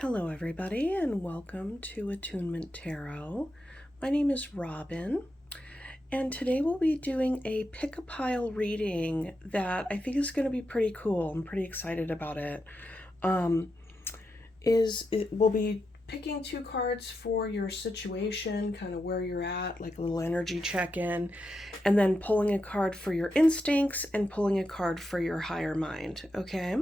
Hello everybody and welcome to Attunement Tarot. My name is Robin and today we'll be doing a pick a pile reading that I think is going to be pretty cool. I'm pretty excited about it. We'll be picking two cards for your situation, kind of where you're at, like a little energy check-in, and then pulling a card for your instincts and pulling a card for your higher mind, okay?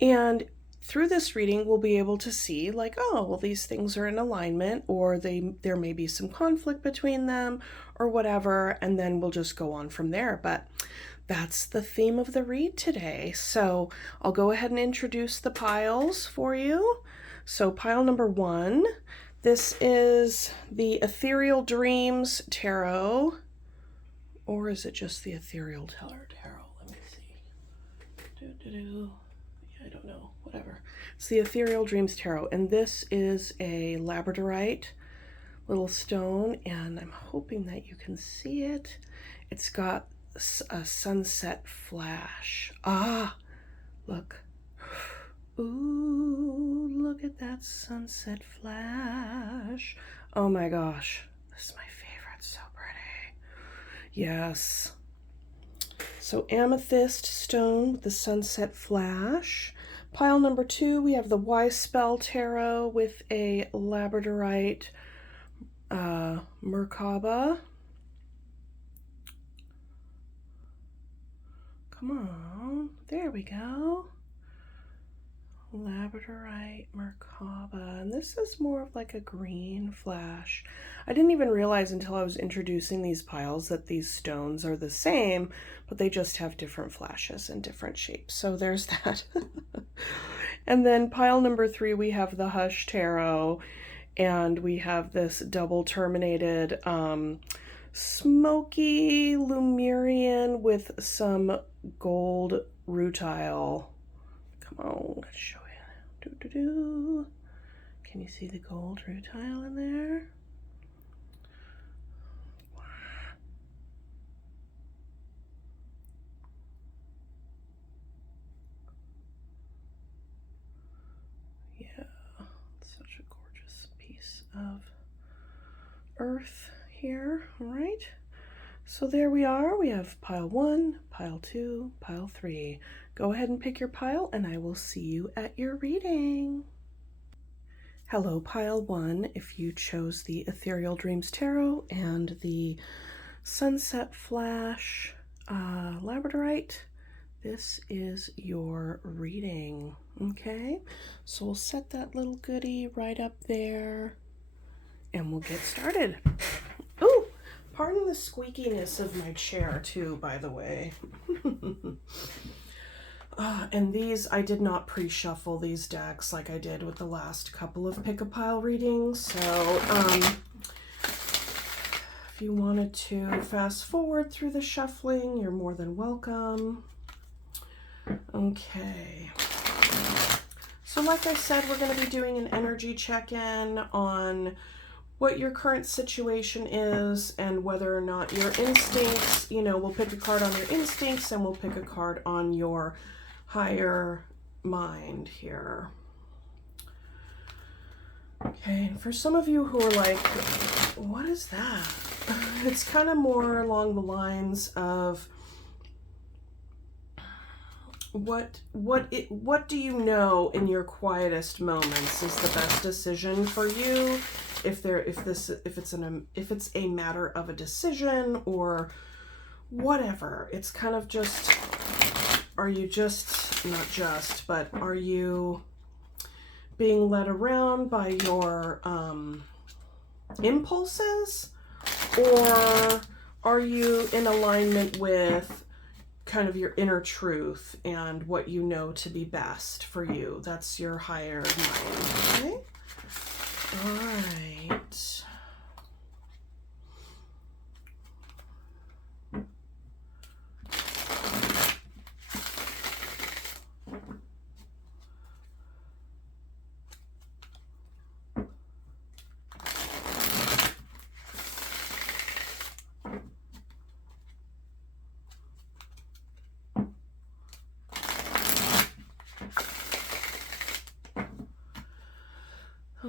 And through this reading, we'll be able to see like, oh, well, these things are in alignment, or there may be some conflict between them or whatever, and then we'll just go on from there. But that's the theme of the read today. So I'll go ahead and introduce the piles for you. So pile number 1, this is the Ethereal Dreams Tarot, or is it just the Ethereal Tarot? Let me see. I don't know, whatever. It's the Ethereal Dreams Tarot, and this is a labradorite little stone, and I'm hoping that you can see it. It's got a sunset flash. Ah, look. Ooh, look at that sunset flash. Oh my gosh, this is my favorite, so pretty. Yes. So amethyst stone with the sunset flash. Pile number 2, we have the Wyspell Tarot with a labradorite Merkaba. Come on, there we go. Labradorite Merkaba, and this is more of like a green flash. I didn't even realize until I was introducing these piles that these stones are the same, but they just have different flashes and different shapes. So there's that. And then pile number 3, we have the Hush Tarot, and we have this double terminated smoky Lemurian with some gold rutile. Come on, let's show you. Can you see the gold rutile in there? Yeah, it's such a gorgeous piece of earth here. All right. So there we are. We have pile 1, pile 2, pile 3. Go ahead and pick your pile, and I will see you at your reading. Hello, pile 1. If you chose the Ethereal Dreams Tarot and the Sunset Flash Labradorite, this is your reading, okay? So we'll set that little goodie right up there, and we'll get started. Ooh! Pardon the squeakiness of my chair too, by the way. And these, I did not pre-shuffle these decks like I did with the last couple of pick-a-pile readings. So if you wanted to fast forward through the shuffling, you're more than welcome. Okay. So like I said, we're going to be doing an energy check-in on what your current situation is and whether or not your instincts, we'll pick a card on your instincts and we'll pick a card on your higher mind here. Okay, for some of you who are like, what is that? It's kind of more along the lines of what do you know in your quietest moments is the best decision for you? If it's a matter of a decision or whatever, it's kind of just, are you being led around by your impulses, or are you in alignment with kind of your inner truth and what you know to be best for you? That's your higher mind, okay? All right.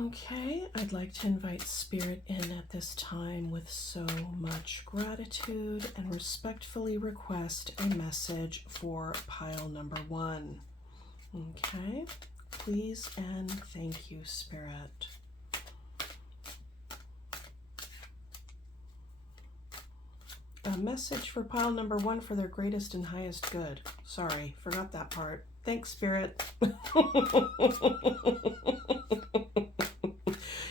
Okay, I'd like to invite Spirit in at this time with so much gratitude and respectfully request a message for pile number 1. Okay, please and thank you, Spirit. A message for pile number 1 for their greatest and highest good. Sorry, forgot that part. Thanks, Spirit.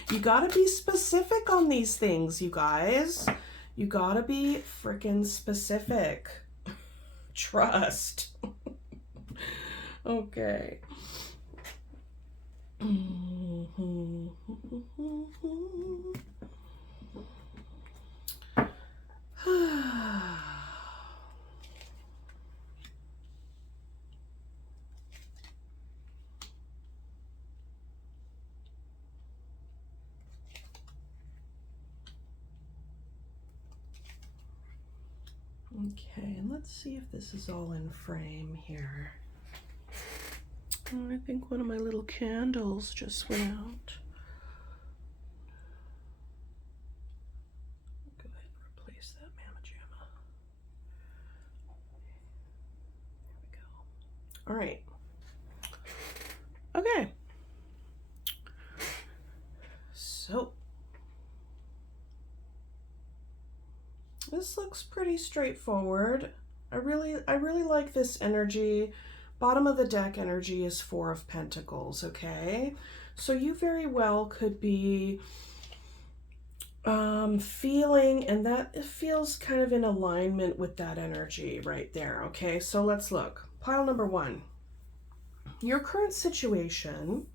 You gotta be specific on these things, you guys. You gotta be freaking specific. Trust. Okay. Okay, and let's see if this is all in frame here. I think one of my little candles just went out. Go ahead and replace that Mama Jamma. There we go. All right. Okay. So this looks pretty straightforward. I really like this energy. Bottom of the deck energy is 4 of Pentacles, okay? So you very well could be feeling, and that feels kind of in alignment with that energy right there, okay? So let's look. Pile number 1. Your current situation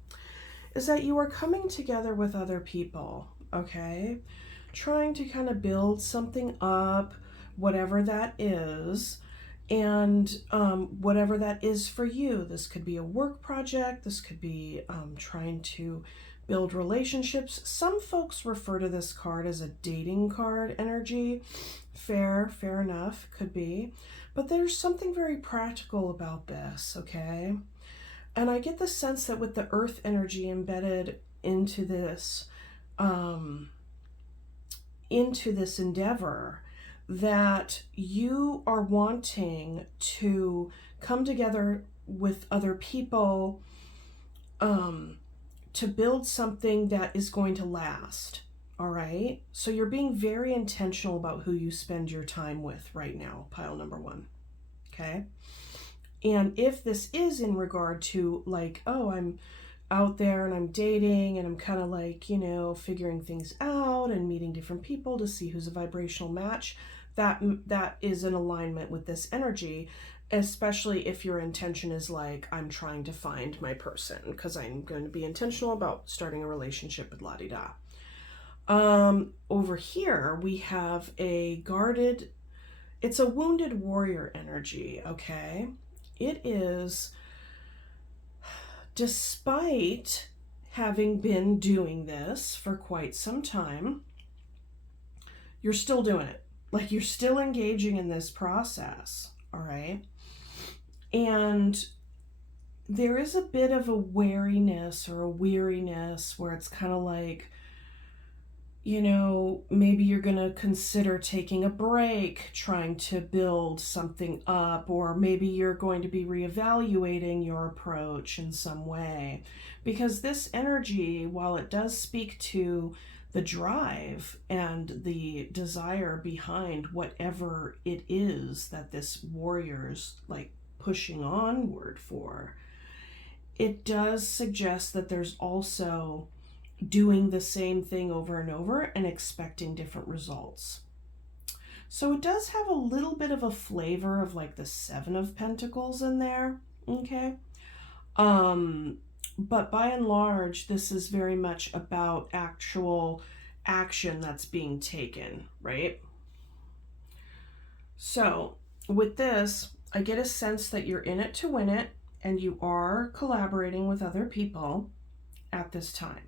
is that you are coming together with other people, okay? Trying to kind of build something up, whatever that is, and whatever that is for you. This could be a work project. This could be trying to build relationships. Some folks refer to this card as a dating card energy. Fair enough, could be. But there's something very practical about this, okay? And I get the sense that with the earth energy embedded into this endeavor, that you are wanting to come together with other people to build something that is going to last. All right. So you're being very intentional about who you spend your time with right now, pile number 1. Okay. And if this is in regard to like, oh, I'm out there and I'm dating and I'm kind of like, you know, figuring things out and meeting different people to see who's a vibrational match, that is in alignment with this energy, especially if your intention is like, I'm trying to find my person because I'm going to be intentional about starting a relationship with la-di-da. Over here we have a guarded, it's a wounded warrior energy, okay? It is, despite having been doing this for quite some time, you're still doing it. Like, you're still engaging in this process, all right? And there is a bit of a wariness or a weariness where it's kind of like, you know, maybe you're going to consider taking a break, trying to build something up, or maybe you're going to be reevaluating your approach in some way. Because this energy, while it does speak to the drive and the desire behind whatever it is that this warrior's like pushing onward for, it does suggest that there's also doing the same thing over and over and expecting different results. So it does have a little bit of a flavor of like the 7 of Pentacles in there, okay? But by and large, this is very much about actual action that's being taken, right? So with this, I get a sense that you're in it to win it, and you are collaborating with other people at this time.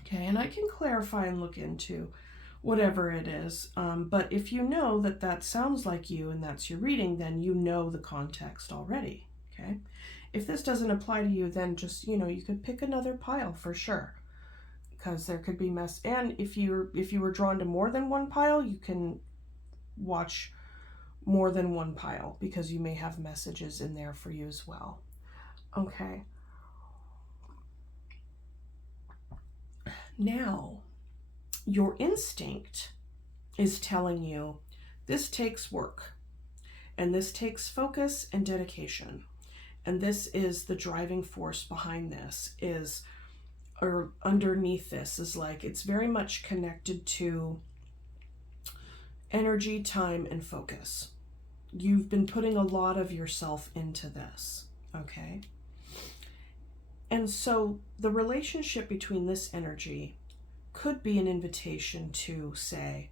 Okay, and I can clarify and look into whatever it is. But if you know that that sounds like you and that's your reading, then you know the context already, okay? If this doesn't apply to you, then just, you know, you could pick another pile for sure. because there could be and if you were drawn to more than one pile, you can watch more than one pile because you may have messages in there for you as well. Okay. Now, your instinct is telling you this takes work, and this takes focus and dedication. And this is the driving force behind this, is, or underneath this is like, it's very much connected to energy, time, and focus. You've been putting a lot of yourself into this, okay? And so the relationship between this energy could be an invitation to say,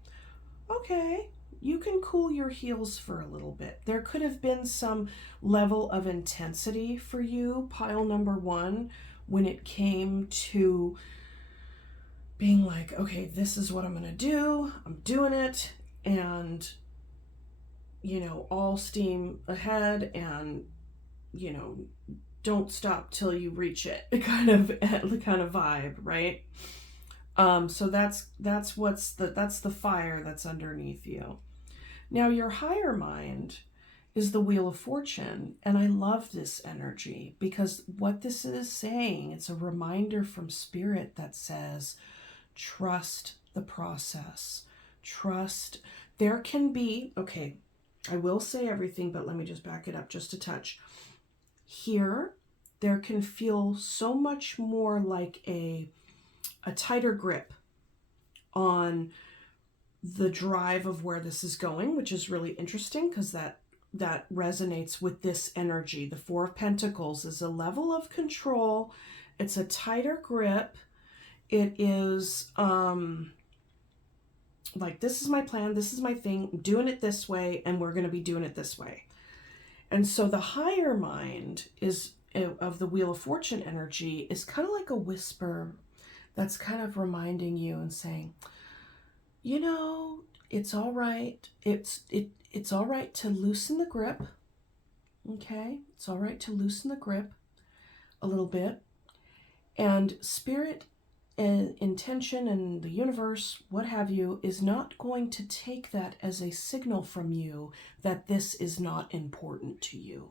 okay, you can cool your heels for a little bit. There could have been some level of intensity for you, pile number one, when it came to being like, okay, this is what I'm going to do. I'm doing it. And, you know, all steam ahead and, you know, don't stop till you reach it kind of vibe, right? So that's the fire that's underneath you. Now your higher mind is the Wheel of Fortune, and I love this energy because what this is saying, it's a reminder from Spirit that says, trust the process. Trust. There can be, okay, I will say everything, but let me just back it up just a touch. Here, there can feel so much more like a tighter grip on the drive of where this is going, which is really interesting because that resonates with this energy. The Four of Pentacles is a level of control. It's a tighter grip. It is like, this is my plan, this is my thing, I'm doing it this way, and we're going to be doing it this way. And so the higher mind is of the Wheel of Fortune energy is kind of like a whisper that's kind of reminding you and saying, you know, it's all right. It's all right to loosen the grip. Okay? It's all right to loosen the grip a little bit. And Spirit and intention and the universe, what have you, is not going to take that as a signal from you that this is not important to you,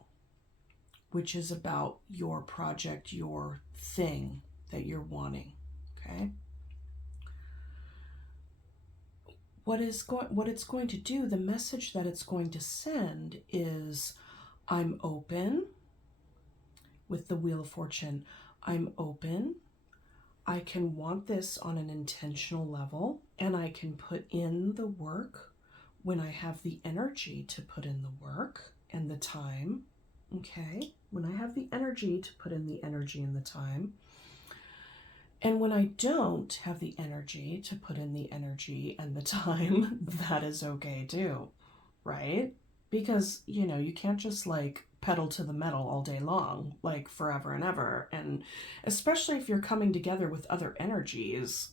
which is about your project, your thing that you're wanting. Okay? What it's going to do, the message that it's going to send is, I'm open. With the Wheel of Fortune, I'm open. I can want this on an intentional level, and I can put in the work when I have the energy to put in the work and the time. Okay? When I have the energy to put in the energy and the time. And when I don't have the energy to put in the energy and the time, that is okay too, right? Because, you know, you can't just like pedal to the metal all day long, like forever and ever. And especially if you're coming together with other energies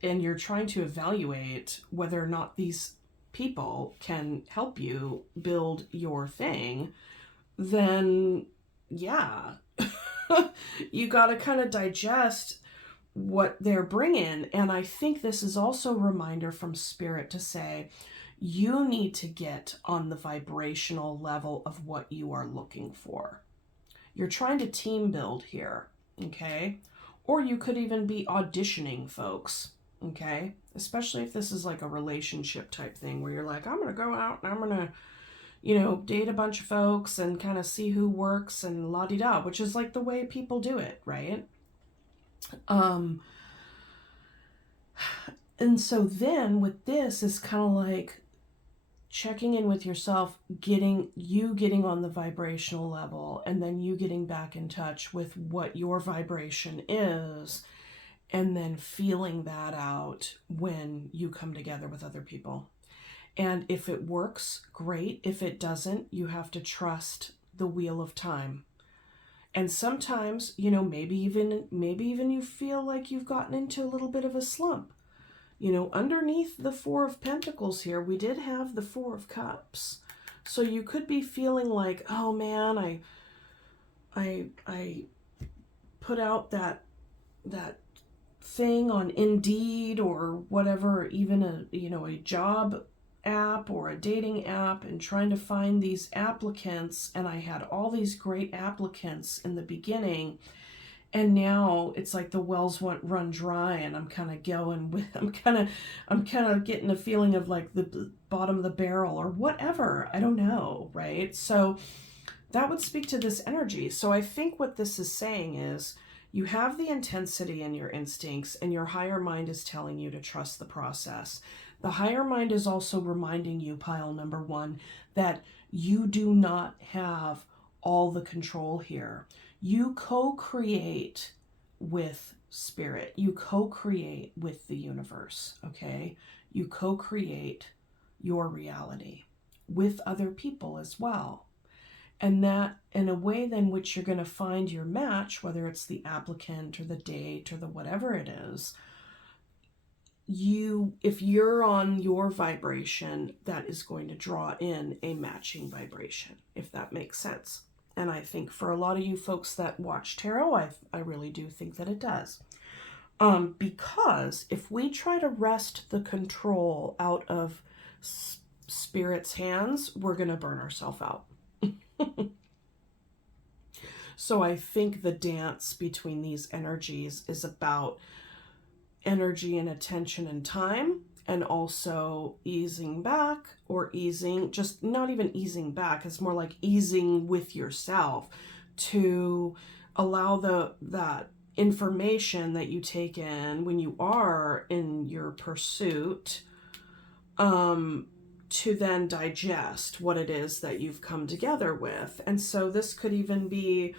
and you're trying to evaluate whether or not these people can help you build your thing, then yeah, you got to kind of digest what they're bringing. And I think this is also a reminder from Spirit to say, you need to get on the vibrational level of what you are looking for. You're trying to team build here, okay? Or you could even be auditioning folks, okay? Especially if this is like a relationship type thing where you're like, I'm going to go out and I'm going to, you know, date a bunch of folks and kind of see who works and la-di-da, which is like the way people do it, right? And so then with this is kind of like checking in with yourself, getting on the vibrational level, and then you getting back in touch with what your vibration is, and then feeling that out when you come together with other people. And if it works, great. If it doesn't, you have to trust the wheel of time. And sometimes, you know, maybe even you feel like you've gotten into a little bit of a slump. You know, underneath the Four of Pentacles here, we did have the Four of Cups. So you could be feeling like, oh man, I put out that thing on Indeed or whatever, even a job app or a dating app, and trying to find these applicants, and I had all these great applicants in the beginning, and now it's like the wells run dry, and I'm kind of going with I'm kind of getting a feeling of like the bottom of the barrel or whatever, I don't know, right? So that would speak to this energy. So I think what this is saying is you have the intensity in your instincts, and your higher mind is telling you to trust the process. The higher mind is also reminding you, pile number one, that you do not have all the control here. You co-create with spirit. You co-create with the universe, okay? You co-create your reality with other people as well. And that, in a way then which you're going to find your match, whether it's the applicant or the date or the whatever it is, if you're on your vibration, that is going to draw in a matching vibration, if that makes sense. And I think for a lot of you folks that watch tarot, I really do think that it does. Because if we try to wrest the control out of spirit's hands, we're going to burn ourselves out. So I think the dance between these energies is about energy and attention and time, and also easing back, or just not even easing back, it's more like easing with yourself to allow that information that you take in when you are in your pursuit, to then digest what it is that you've come together with. And so this could even be,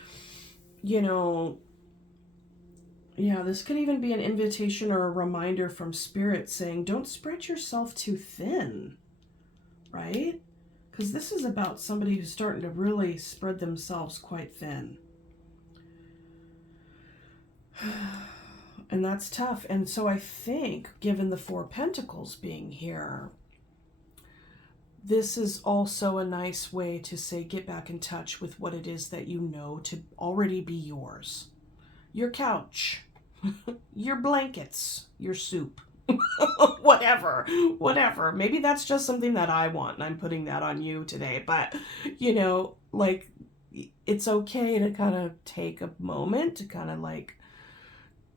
this could even be an invitation or a reminder from spirit saying, don't spread yourself too thin, right? Because this is about somebody who's starting to really spread themselves quite thin. And that's tough. And so I think, given the Four Pentacles being here, this is also a nice way to say, get back in touch with what it is that you know to already be yours. Your couch, your blankets, your soup, whatever. Maybe that's just something that I want, and I'm putting that on you today. But, like, it's okay to kind of take a moment to kind of like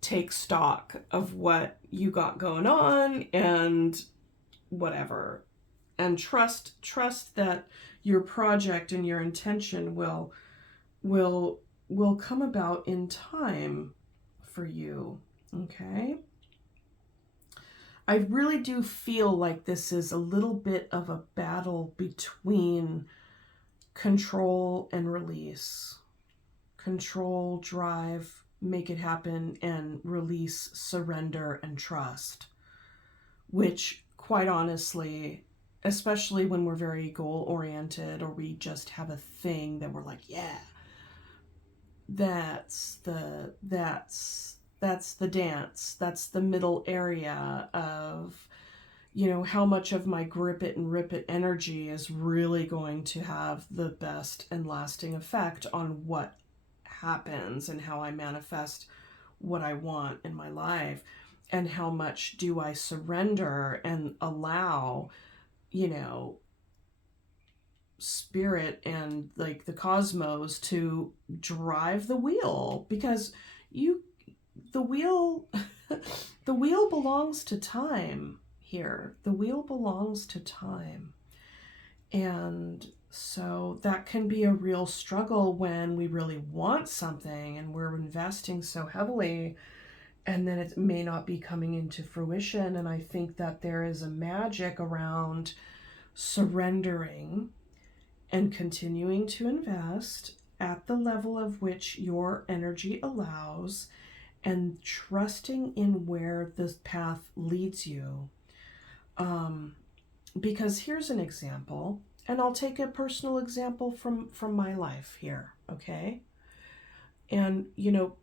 take stock of what you got going on and whatever. And trust that your project and your intention will come about in time for you, okay? I really do feel like this is a little bit of a battle between control and release. Control, drive, make it happen, and release, surrender, and trust. Which, quite honestly, especially when we're very goal-oriented, or we just have a thing that we're like, yeah, that's the dance. That's the middle area of, how much of my grip it and rip it energy is really going to have the best and lasting effect on what happens and how I manifest what I want in my life, and how much do I surrender and allow, spirit and like the cosmos to drive the wheel, because the wheel the wheel belongs to time here. The wheel belongs to time. And so that can be a real struggle when we really want something and we're investing so heavily, and then it may not be coming into fruition. And I think that there is a magic around surrendering and continuing to invest at the level of which your energy allows, and trusting in where this path leads you. Because here's an example, and I'll take a personal example from my life here, okay? And,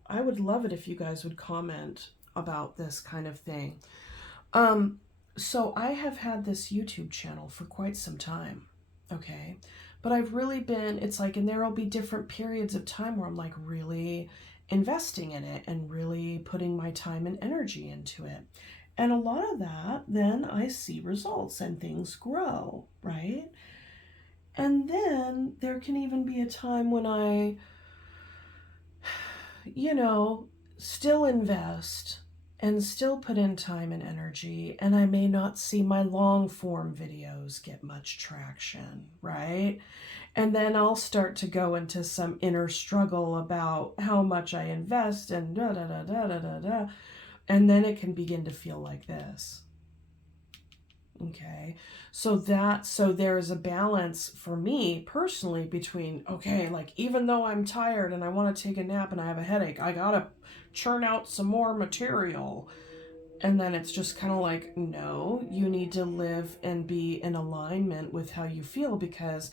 I would love it if you guys would comment about this kind of thing. So I have had this YouTube channel for quite some time, okay? But I've really been, it's like, and there will be different periods of time where I'm like, really? investing in it and really putting my time and energy into it. And a lot of that, then I see results and things grow, right? And then there can even be a time when I, still invest and still put in time and energy, and I may not see my long form videos get much traction, right? And then I'll start to go into some inner struggle about how much I invest and da da da da da da da. And then it can begin to feel like this. Okay. So there's a balance for me personally between, okay, like even though I'm tired and I want to take a nap and I have a headache, I gotta churn out some more material. And then it's just kind of like, no, you need to live and be in alignment with how you feel, because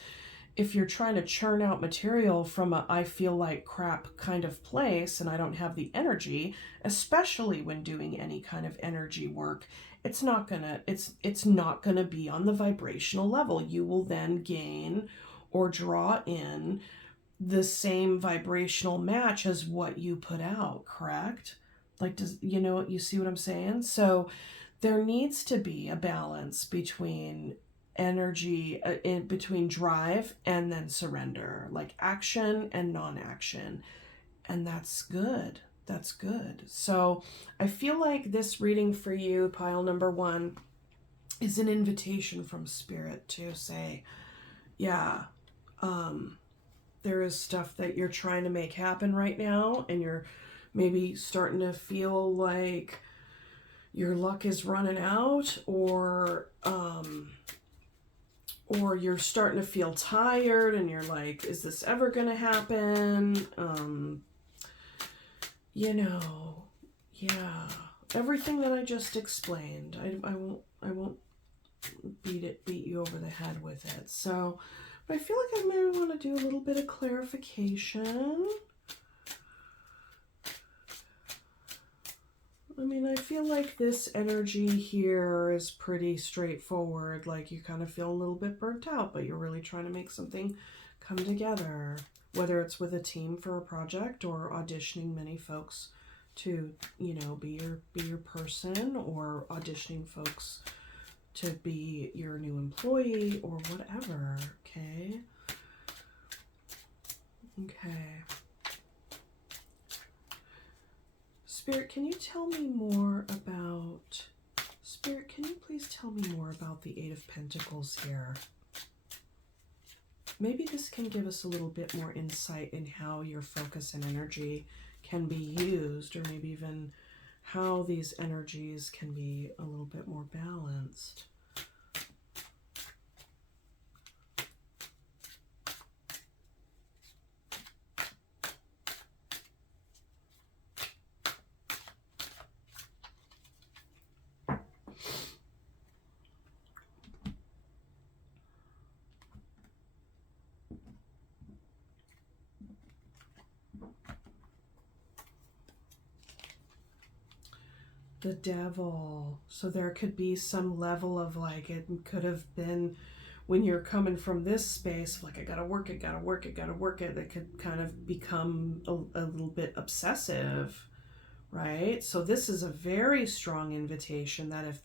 if you're trying to churn out material from a I feel like crap kind of place and I don't have the energy, especially when doing any kind of energy work, it's not gonna be on the vibrational level. You will then gain or draw in the same vibrational match as what you put out, correct? Like, you see what I'm saying? So there needs to be a balance between energy, in between drive and then surrender, like action and non-action. And that's good. That's good. So I feel like this reading for you, pile number 1, is an invitation from Spirit to say, yeah, there is stuff that you're trying to make happen right now, and you're maybe starting to feel like your luck is running out, or you're starting to feel tired and you're like, is this ever going to happen? Yeah, everything that I just explained. I won't beat you over the head with it. So, but I feel like I may want to do a little bit of clarification. I mean, I feel like this energy here is pretty straightforward. Like, you kind of feel a little bit burnt out, but you're really trying to make something come together. Whether it's with a team for a project or auditioning many folks to, be your person, or auditioning folks to be your new employee or whatever, okay? Okay. Spirit, can you please tell me more about the Eight of Pentacles here? Maybe this can give us a little bit more insight in how your focus and energy can be used, or maybe even how these energies can be a little bit more balanced. The Devil. So there could be some level of, like, it could have been when you're coming from this space, like, I gotta work it, that could kind of become a little bit obsessive, right? So this is a very strong invitation that if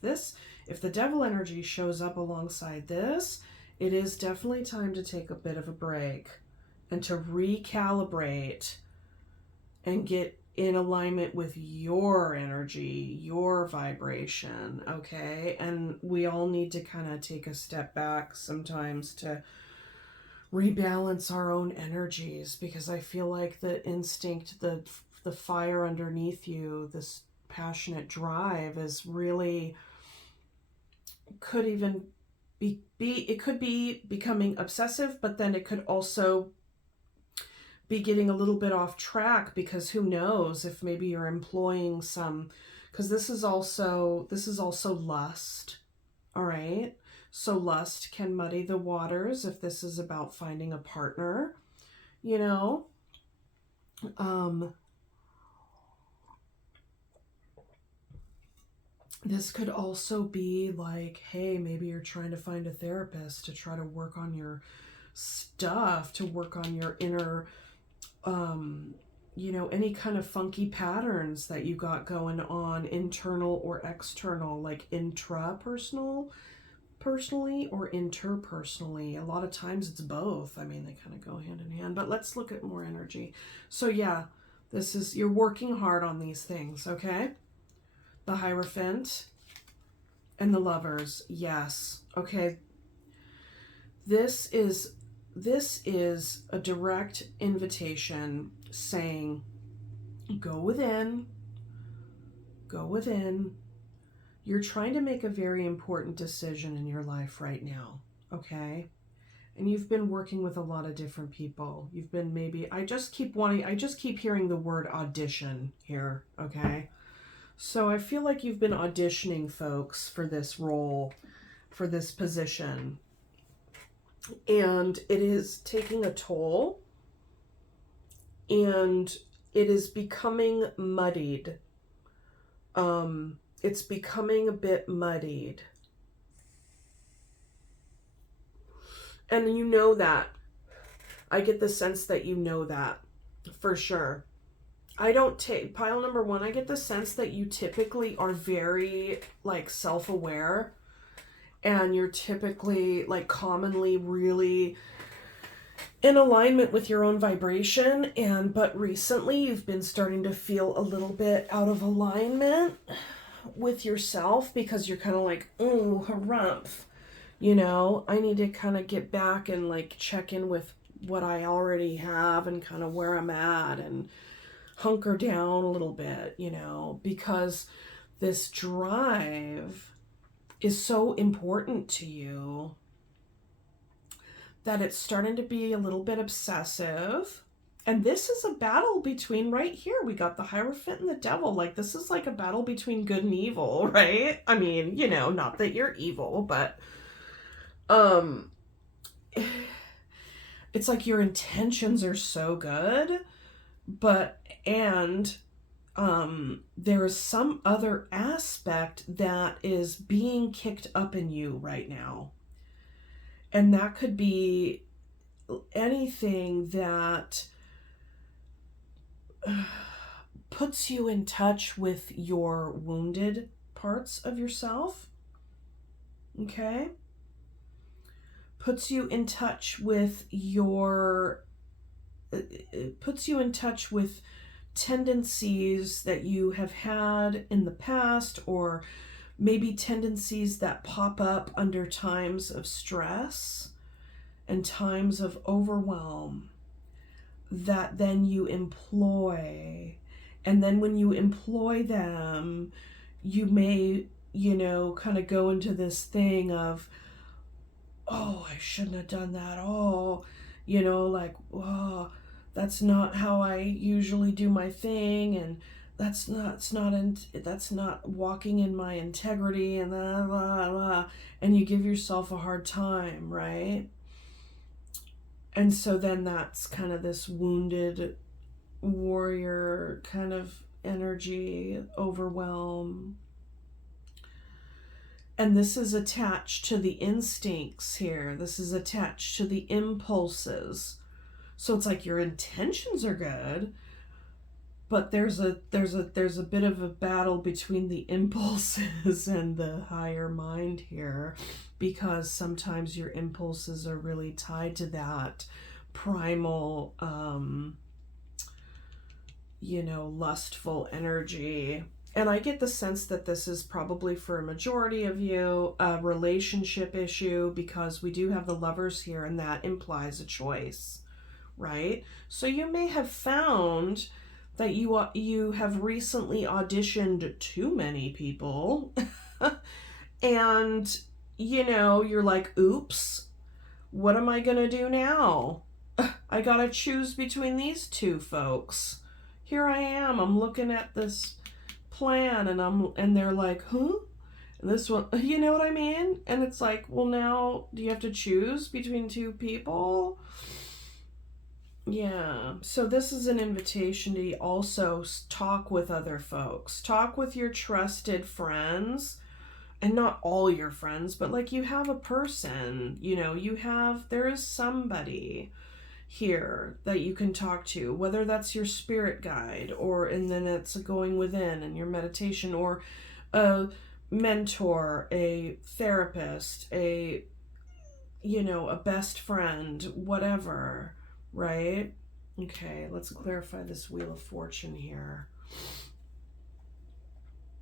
the Devil energy shows up alongside this, it is definitely time to take a bit of a break and to recalibrate and get in alignment with your energy, your vibration, okay? And we all need to kind of take a step back sometimes to rebalance our own energies, because I feel like the instinct, the fire underneath you, this passionate drive is really, could even it could be becoming obsessive, but then it could also be getting a little bit off track, because who knows if maybe you're employing some, because this is also lust, all right? So lust can muddy the waters if this is about finding a partner, this could also be like, hey, maybe you're trying to find a therapist to try to work on your stuff, to work on your inner you know, any kind of funky patterns that you got going on, internal or external, like intrapersonal, personally, or interpersonally. A lot of times it's both. I mean, they kind of go hand in hand, but let's look at more energy. So yeah, this is, you're working hard on these things, okay? The Hierophant and the Lovers, yes. Okay, this is a direct invitation saying, go within, go within. You're trying to make a very important decision in your life right now, okay? And you've been working with a lot of different people. You've been maybe, I just keep hearing the word audition here, okay? So I feel like you've been auditioning folks for this role, for this position. And it is taking a toll, and it is becoming muddied. It's becoming a bit muddied. And you know that. I get the sense that you know that for sure. I don't take pile number one. I get the sense that you typically are very like self-aware, and you're typically like commonly really in alignment with your own vibration, but recently you've been starting to feel a little bit out of alignment with yourself, because you're kind of like, oh, harumph, you know, I need to kind of get back and like check in with what I already have and kind of where I'm at and hunker down a little bit, you know, because this drive is so important to you that it's starting to be a little bit obsessive. And this is a battle between, right here, we got the Hierophant and the Devil. Like, this is like a battle between good and evil, right? I mean, you know, not that you're evil, but it's like your intentions are so good, but there's some other aspect that is being kicked up in you right now. And that could be anything that puts you in touch with your wounded parts of yourself, okay? Puts you in touch with tendencies that you have had in the past, or maybe tendencies that pop up under times of stress and times of overwhelm that then you employ. And then when you employ them, you may, you know, kind of go into this thing of, oh, I shouldn't have done that. Oh, you know, like, oh, that's not how I usually do my thing, and that's not walking in my integrity, and blah, blah, blah, and you give yourself a hard time, right? And so then that's kind of this wounded warrior kind of energy, overwhelm. And this is attached to the instincts here. This is attached to the impulses. So it's like your intentions are good, but there's a bit of a battle between the impulses and the higher mind here, because sometimes your impulses are really tied to that primal, you know, lustful energy. And I get the sense that this is probably for a majority of you a relationship issue, because we do have the Lovers here, and that implies a choice, right? So you may have found that you have recently auditioned too many people and, you know, you're like, oops, what am I gonna do now? I gotta choose between these two folks. Here I am, I'm looking at this plan, and they're like, huh? And this one, you know what I mean? And it's like, well, now do you have to choose between two people? Yeah, so this is an invitation to also talk with other folks. Talk with your trusted friends, and not all your friends, but like you have a person, you know, there is somebody here that you can talk to, whether that's your spirit guide, or and then it's going within and your meditation, or a mentor, a therapist, a a best friend, whatever, right? Okay, let's clarify this Wheel of Fortune here.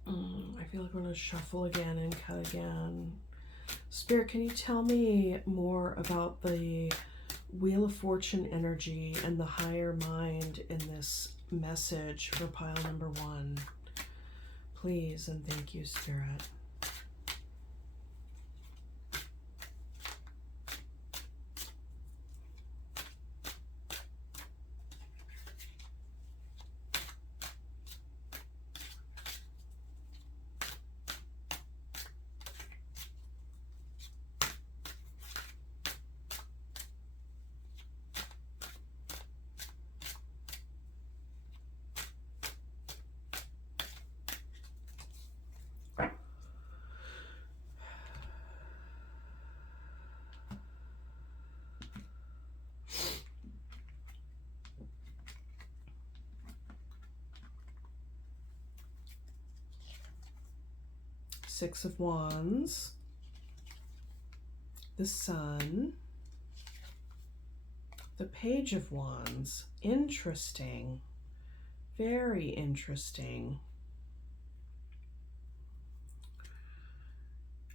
I feel like I'm going to shuffle again and cut again. Spirit, can you tell me more about the Wheel of Fortune energy and the higher mind in this message for pile number 1? Please and thank you, Spirit. Six of Wands, the Sun, the Page of Wands. Interesting. Very interesting.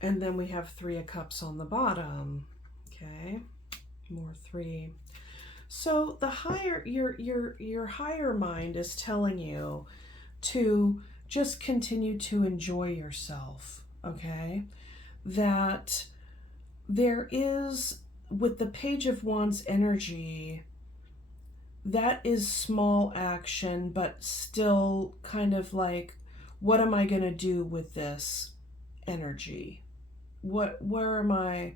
And then we have Three of Cups on the bottom. Okay, more 3. So the higher your higher mind is telling you to just continue to enjoy yourself, okay? That there is, with the Page of Wands energy, that is small action, but still kind of like, what am I going to do with this energy? Where am I?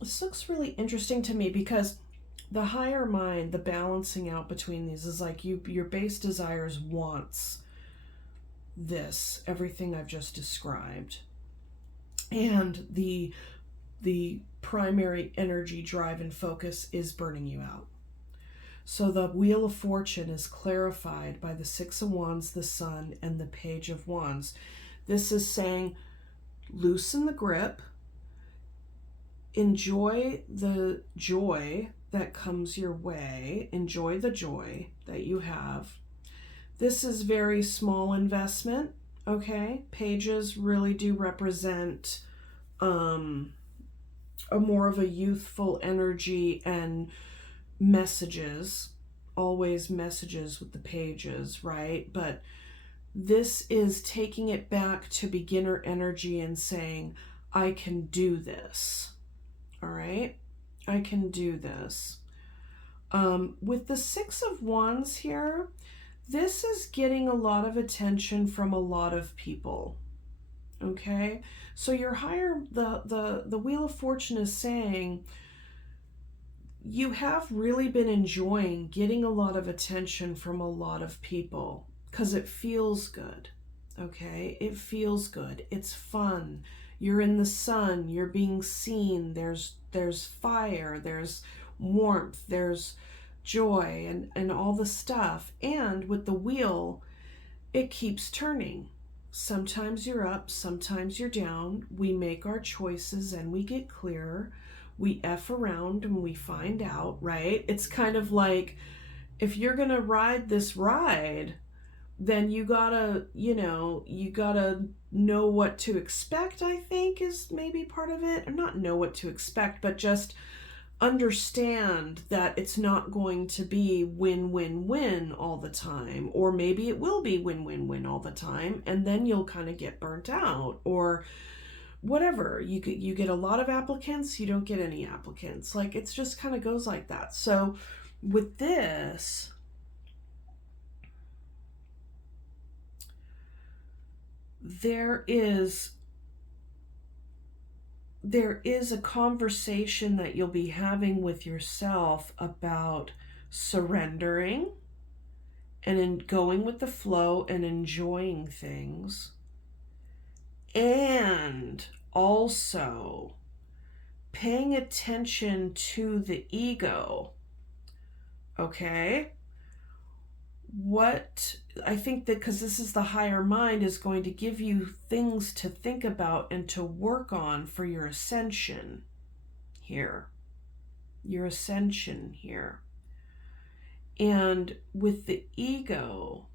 This looks really interesting to me because the higher mind, the balancing out between these is like your base desires wants this, everything I've just described. And the primary energy, drive, and focus is burning you out. So the Wheel of Fortune is clarified by the Six of Wands, the Sun, and the Page of Wands. This is saying, loosen the grip, enjoy the joy that comes your way, enjoy the joy that you have. This is very small investment, okay? Pages really do represent a more of a youthful energy and messages, always messages with the pages, right? But this is taking it back to beginner energy and saying, I can do this, all right? I can do this. With the Six of Wands here, this is getting a lot of attention from a lot of people, okay? So your higher, the Wheel of Fortune is saying, you have really been enjoying getting a lot of attention from a lot of people because it feels good, okay? It feels good. It's fun. You're in the sun. You're being seen. There's fire. There's warmth. There's joy and all the stuff. And with the wheel, it keeps turning. Sometimes you're up. Sometimes you're down. We make our choices and we get clearer. We F around and we find out, right? It's kind of like, if you're going to ride this ride, then you gotta know what to expect, I think is maybe part of it. Or not know what to expect, but just understand that it's not going to be win-win-win all the time. Or maybe it will be win-win-win all the time, and then you'll kind of get burnt out. Or whatever, you get a lot of applicants, you don't get any applicants. Like, it's just kind of goes like that. So with this, there is a conversation that you'll be having with yourself about surrendering and going with the flow and enjoying things, and also paying attention to the ego. Okay? What I think that because this is the higher mind is going to give you things to think about and to work on for your ascension here. Your ascension here. And with the ego,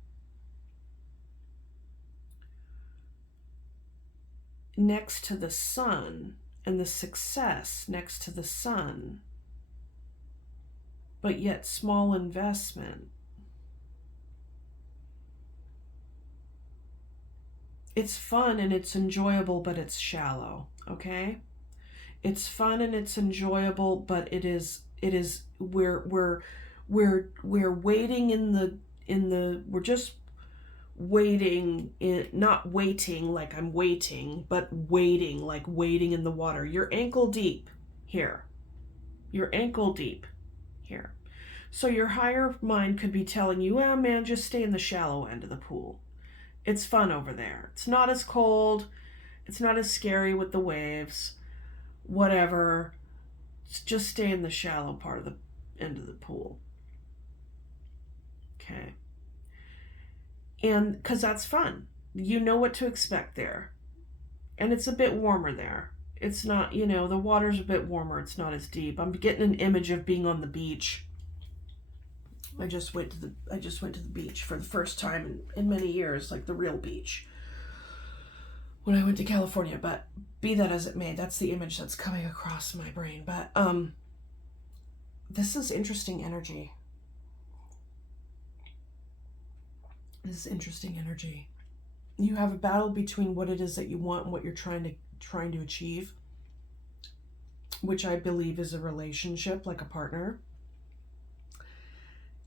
next to the sun, and the success next to the sun, but yet small investment. It's fun and it's enjoyable, but it's shallow, okay? It's fun and it's enjoyable, but we're waiting we're just waiting in, not waiting like I'm waiting, but waiting like wading in the water. You're ankle deep here. You're ankle deep here. So your higher mind could be telling you, "Ah, man, just stay in the shallow end of the pool. It's fun over there. It's not as cold. It's not as scary with the waves. Whatever. Just stay in the shallow part of the end of the pool." Okay. And because that's fun. You know what to expect there. And it's a bit warmer there. It's not, the water's a bit warmer. It's not as deep. I'm getting an image of being on the beach. I just went to the beach for the first time in many years, like the real beach, when I went to California. But be that as it may, that's the image that's coming across my brain. But this is interesting energy. This is interesting energy. You have a battle between what it is that you want and what you're trying to achieve, which I believe is a relationship, like a partner.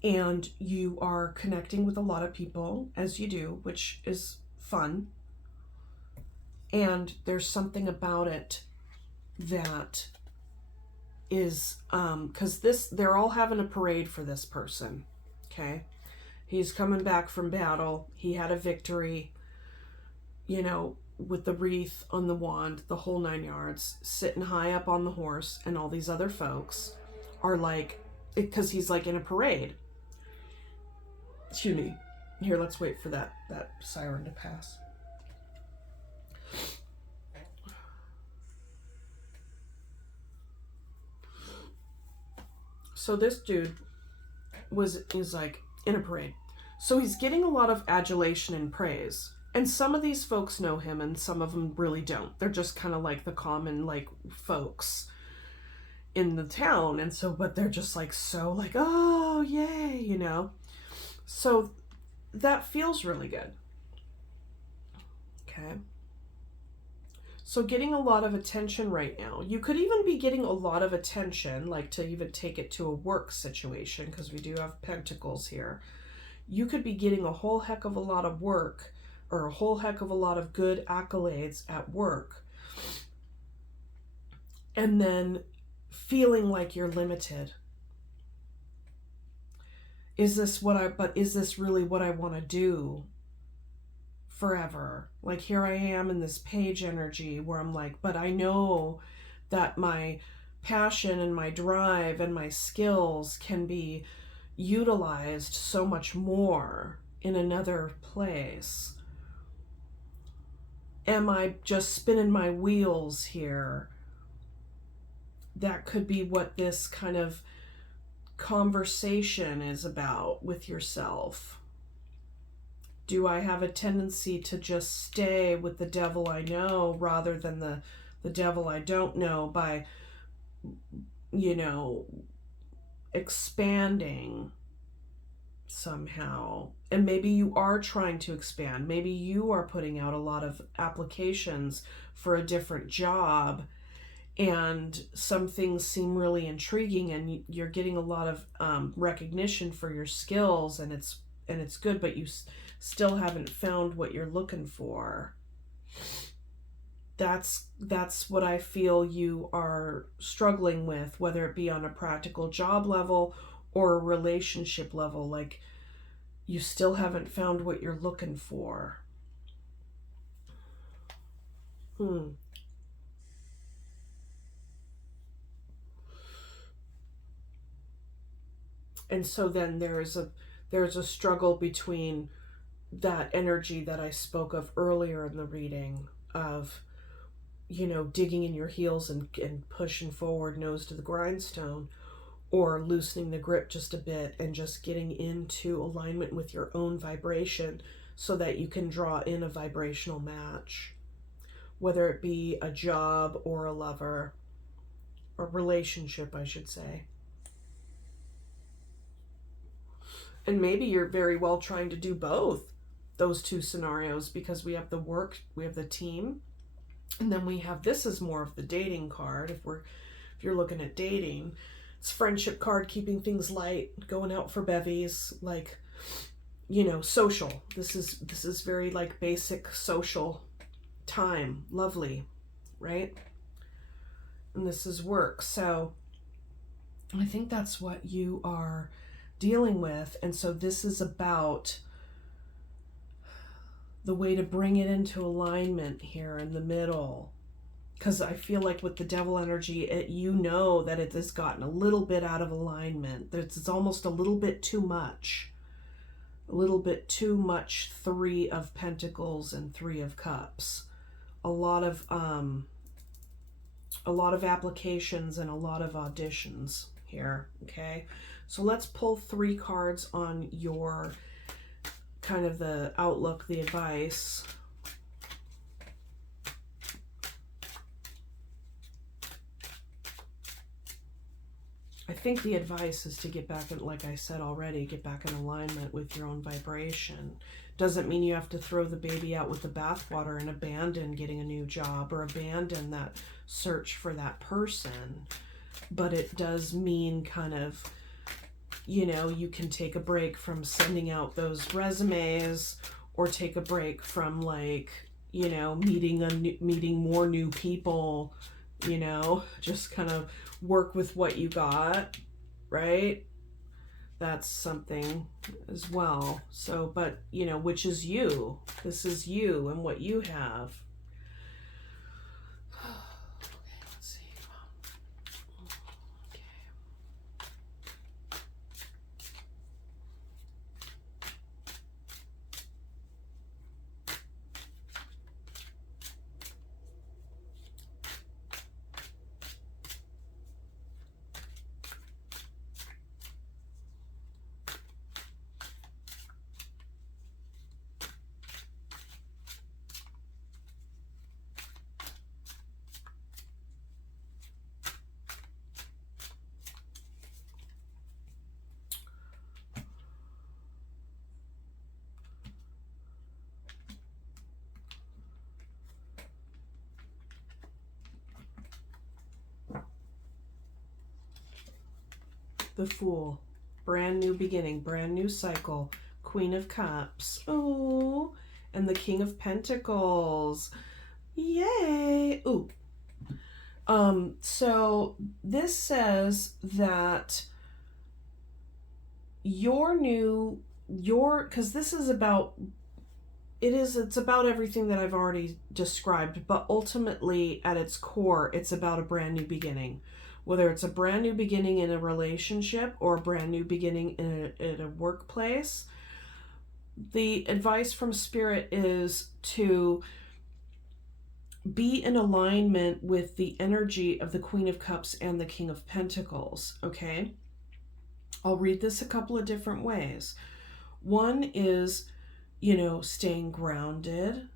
And you are connecting with a lot of people, as you do, which is fun. And there's something about it that is, because they're all having a parade for this person, okay? He's coming back from battle. He had a victory, with the wreath on the wand, the whole 9 yards, sitting high up on the horse, and all these other folks are like, because he's like in a parade. Excuse me. Here, let's wait for that siren to pass. So this dude is like in a parade. So he's getting a lot of adulation and praise. And some of these folks know him and some of them really don't. They're just kind of like the common like folks in the town. And so, but they're just like, so like, oh, yay, So that feels really good. Okay. So getting a lot of attention right now. You could even be getting a lot of attention, like to even take it to a work situation, because we do have pentacles here. You could be getting a whole heck of a lot of work or a whole heck of a lot of good accolades at work. And then feeling like you're limited. Is this really what I want to do forever? Like here I am in this page energy where I'm like, but I know that my passion and my drive and my skills can be utilized so much more in another place. Am I just spinning my wheels here? That could be what this kind of conversation is about with yourself. Do I have a tendency to just stay with the devil I know rather than the devil I don't know by, expanding somehow? And maybe you are trying to expand. Maybe you are putting out a lot of applications for a different job, and some things seem really intriguing, and you're getting a lot of recognition for your skills, and it's good, but you still haven't found what you're looking for. That's what I feel you are struggling with, whether it be on a practical job level or a relationship level. Like you still haven't found what you're looking for. And so then there's a struggle between that energy that I spoke of earlier in the reading of, you know, digging in your heels and pushing forward, nose to the grindstone, or loosening the grip just a bit and just getting into alignment with your own vibration so that you can draw in a vibrational match, whether it be a job or a lover or relationship, I should say. And maybe you're very well trying to do both those two scenarios, because we have the work, we have the team, and then we have, this is more of the dating card. If you're looking at dating, it's friendship card, keeping things light, going out for bevies, like, you know, social. This is very like basic social time, lovely, right? And this is work. So I think that's what you are dealing with. And so this is about the way to bring it into alignment here in the middle. Because I feel like with the devil energy, you know that it has gotten a little bit out of alignment. It's almost a little bit too much. A little bit too much 3 of Pentacles and 3 of Cups. A lot of applications and a lot of auditions here, okay? So let's pull 3 cards on your kind of the outlook, the advice. I think the advice is to get back in, like I said already, get back in alignment with your own vibration. Doesn't mean you have to throw the baby out with the bathwater and abandon getting a new job or abandon that search for that person. But it does mean kind of, you know, you can take a break from sending out those resumes, or take a break from, like, you know, meeting more new people, you know, just kind of work with what you got, right? That's something as well. So, but, you know, which is you. This is you and what you have. The Fool, brand new beginning, brand new cycle, Queen of Cups, oh, and the King of Pentacles, yay, ooh. So this says that because this is about, it's about everything that I've already described, but ultimately at its core, it's about a brand new beginning. Whether it's a brand new beginning in a relationship or a brand new beginning in a workplace, the advice from Spirit is to be in alignment with the energy of the Queen of Cups and the King of Pentacles, okay? I'll read this a couple of different ways. One is, you know, staying grounded,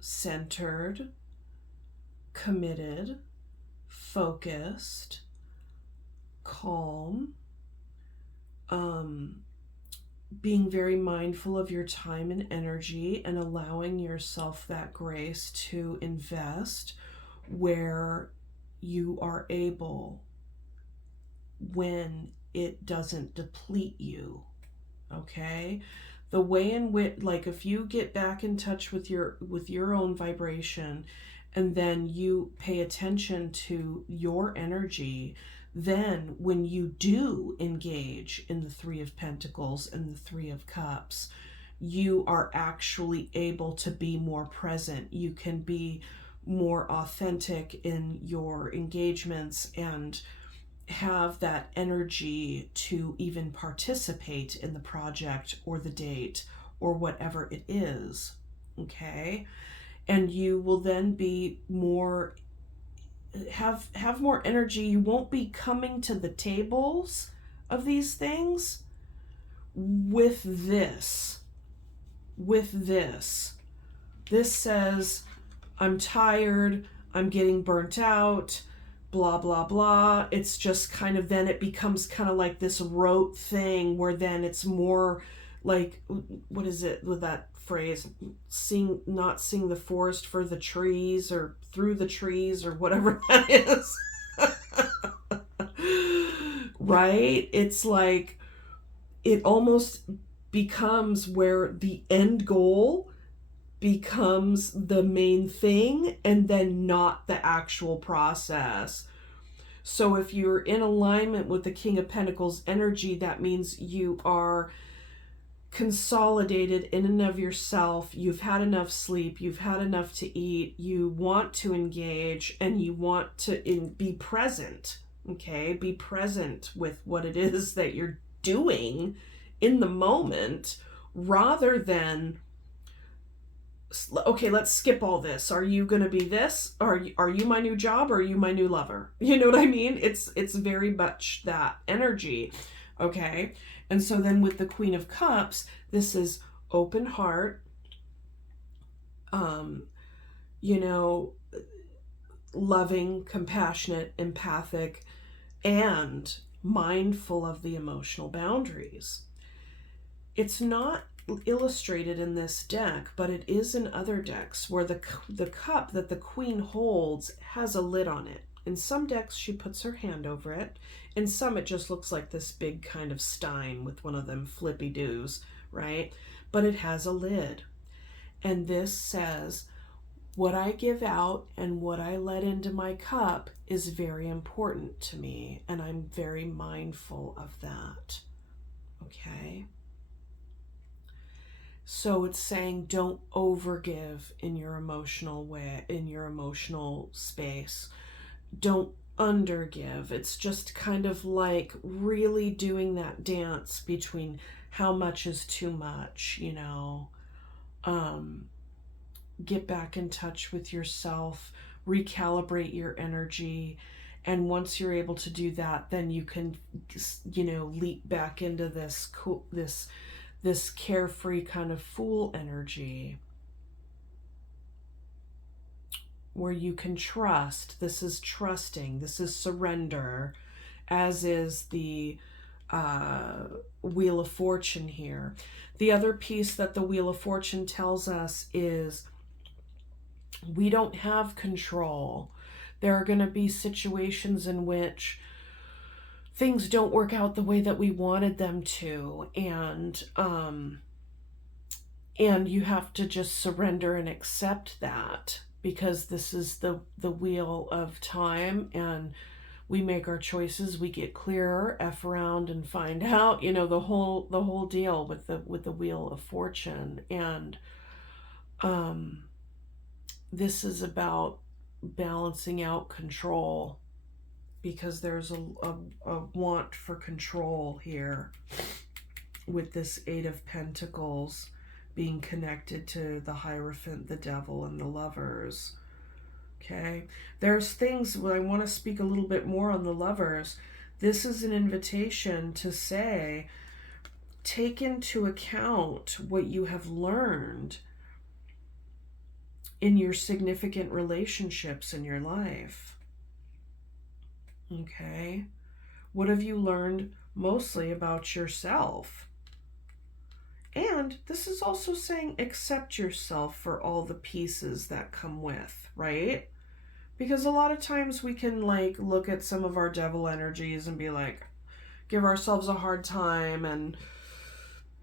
centered, committed, focused, calm, being very mindful of your time and energy and allowing yourself that grace to invest where you are able, when it doesn't deplete you, okay? The way in which, like, if you get back in touch with your own vibration, and then you pay attention to your energy, then when you do engage in the 3 of Pentacles and the 3 of Cups, you are actually able to be more present. You can be more authentic in your engagements and have that energy to even participate in the project or the date or whatever it is. Okay? And you will then be more have more energy. You won't be coming to the tables of these things with this. This says, I'm tired, I'm getting burnt out, blah, blah, blah. It's just kind of, then it becomes kind of like this rote thing where then it's more like, what is it with that phrase? Not sing the forest for the trees or through the trees or whatever that is. Right? It's like, it almost becomes where the end goal becomes the main thing and then not the actual process. So if you're in alignment with the King of Pentacles energy, that means you are consolidated in and of yourself. You've had enough sleep, you've had enough to eat, you want to engage, and you want to be present. Okay, be present with what it is that you're doing in the moment, rather than, okay, let's skip all this. Are you going to be this? Are you my new job, or are you my new lover? You know what I mean? It's very much that energy. Okay? And so then with the Queen of Cups, this is open heart, you know, loving, compassionate, empathic, and mindful of the emotional boundaries. It's not illustrated in this deck, but it is in other decks where the cup that the queen holds has a lid on it. In some decks, she puts her hand over it. In some, it just looks like this big kind of stein with one of them flippy doos, right? But it has a lid. And this says, what I give out and what I let into my cup is very important to me, and I'm very mindful of that. Okay? So it's saying, don't overgive in your emotional way, in your emotional space. Don't undergive. It's just kind of like really doing that dance between how much is too much, you know. Get back in touch with yourself, recalibrate your energy, and once you're able to do that, then you can, you know, leap back into this cool, this carefree kind of fool energy where you can trust. This is trusting. This is surrender, as is the Wheel of Fortune here. The other piece that the Wheel of Fortune tells us is we don't have control. There are going to be situations in which things don't work out the way that we wanted them to, and you have to just surrender and accept that, because this is the wheel of time, and we make our choices, we get clearer, F around and find out, you know, the whole deal with the Wheel of Fortune. And this is about balancing out control, because there's a want for control here with this Eight of Pentacles being connected to the Hierophant, the Devil, and the Lovers. Okay, there's things where I want to speak a little bit more on the Lovers. This is an invitation to say, take into account what you have learned in your significant relationships in your life. Okay, what have you learned mostly about yourself? And this is also saying, accept yourself for all the pieces that come with, right? Because a lot of times we can like look at some of our devil energies and be like, give ourselves a hard time, and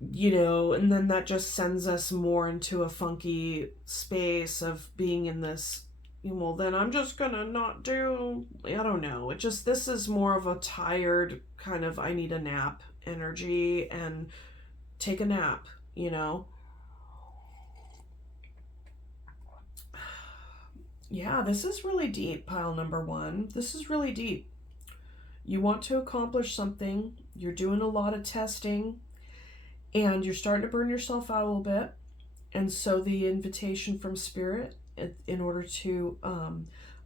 you know, and then that just sends us more into a funky space of being in this, well, then I'm just gonna not do, I don't know. It just, this is more of a tired kind of, I need a nap energy, and take a nap, you know. Yeah, this is really deep, pile number one. This is really deep. You want to accomplish something. You're doing a lot of testing and you're starting to burn yourself out a little bit. And so the invitation from Spirit in order to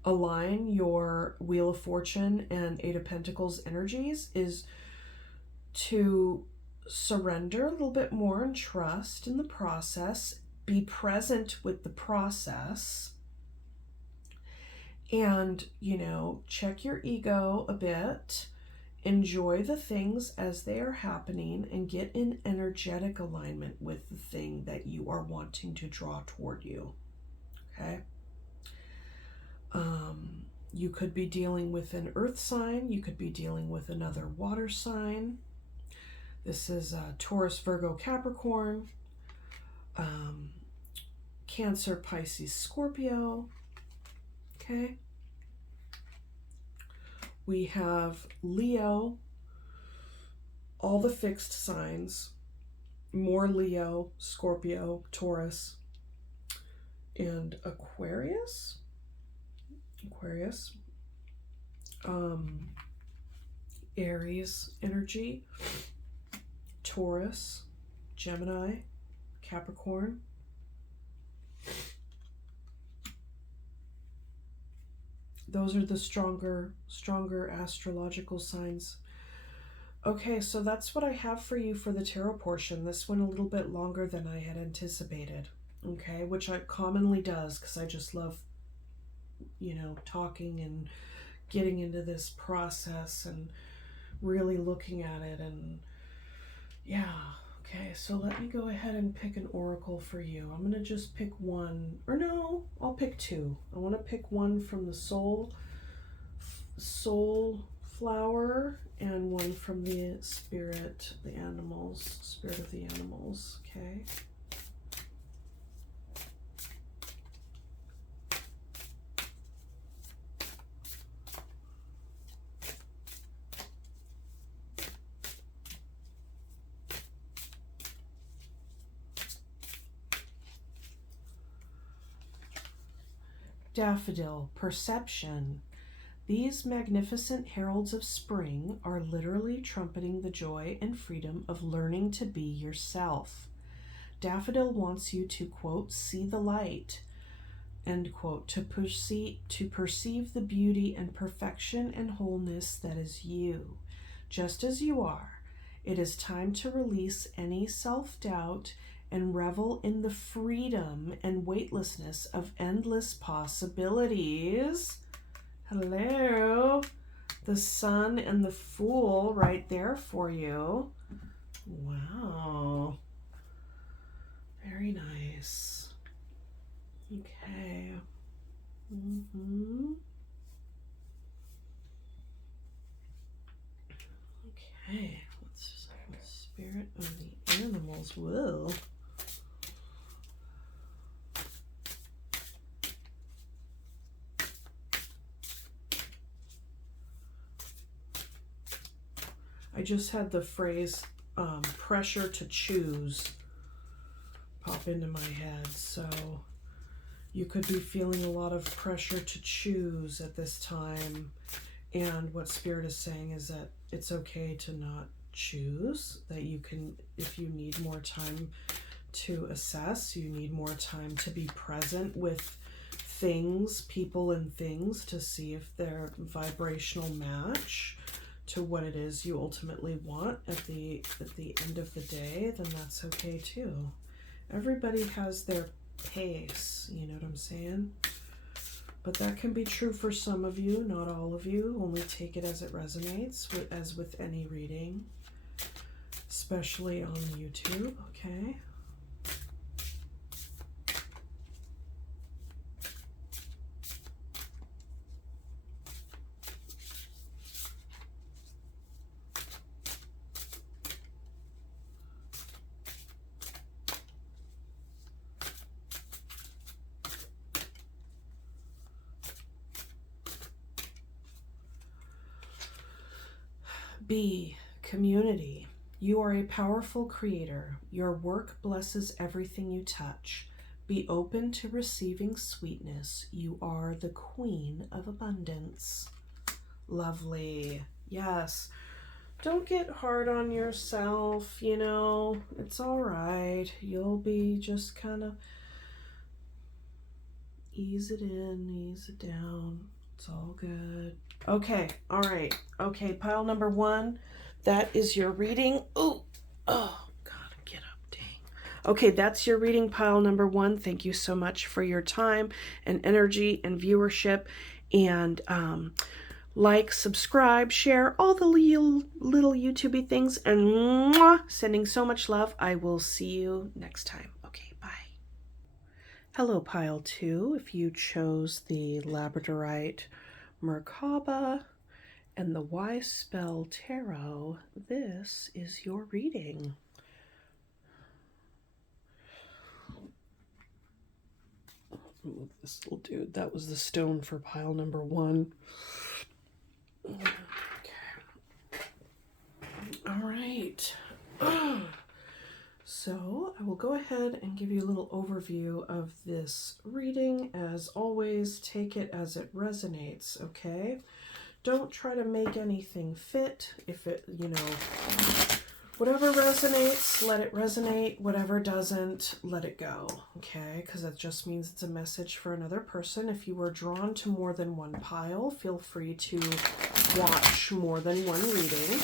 align your Wheel of Fortune and Eight of Pentacles energies is to surrender a little bit more and trust in the process. Be present with the process. And, you know, check your ego a bit. Enjoy the things as they are happening and get in energetic alignment with the thing that you are wanting to draw toward you. Okay? You could be dealing with an earth sign. You could be dealing with another water sign. This is Taurus, Virgo, Capricorn, Cancer, Pisces, Scorpio. Okay? We have Leo, all the fixed signs, more Leo, Scorpio, Taurus, and Aquarius. Aries energy, Taurus, Gemini, Capricorn. Those are the stronger astrological signs. Okay, so that's what I have for you for the tarot portion. This went a little bit longer than I had anticipated, okay, which it commonly does because I just love, you know, talking and getting into this process and really looking at it. And yeah, okay, so let me go ahead and pick an oracle for you. I'm going to just pick one, or no, I'll pick two. I want to pick one from the Soulflower and one from the Spirit of the Animals, okay? Daffodil, perception. These magnificent heralds of spring are literally trumpeting the joy and freedom of learning to be yourself. Daffodil wants you to, quote, see the light, end quote, to perceive the beauty and perfection and wholeness that is you, just as you are. It is time to release any self-doubt and revel in the freedom and weightlessness of endless possibilities. Hello, the Sun and the Fool right there for you. Wow, very nice. Okay. Okay, let's just have the Spirit of the Animals. Whoa. I just had the phrase pressure to choose pop into my head. So you could be feeling a lot of pressure to choose at this time. And what Spirit is saying is that it's okay to not choose, that you can, if you need more time to assess, you need more time to be present with things, people and things, to see if they're vibrational match to what it is you ultimately want at the end of the day, then that's okay too. Everybody has their pace, you know what I'm saying? But that can be true for some of you, not all of you. Only take it as it resonates, as with any reading, especially on YouTube, okay? B, community. You are a powerful creator. Your work blesses everything you touch. Be open to receiving sweetness. You are the queen of abundance. Lovely. Yes. Don't get hard on yourself, you know. It's all right. You'll be just kind of ease it in, ease it down. It's all good. Okay, all right. Okay, pile number 1. That is your reading. Oh, God, get up, dang. Okay, that's your reading, pile number 1. Thank you so much for your time and energy and viewership. And like, subscribe, share, all the little YouTubey things. And mwah, sending so much love. I will see you next time. Okay, bye. Hello, pile 2. If you chose the Labradorite Merkaba and the Wyspell Tarot, this is your reading. Move this little dude. That was the stone for pile number 1. Okay. All right. So I will go ahead and give you a little overview of this reading. As always, take it as it resonates, okay? Don't try to make anything fit. If it, you know, whatever resonates, let it resonate. Whatever doesn't, let it go, okay? Because that just means it's a message for another person. If you were drawn to more than one pile, feel free to watch more than one reading.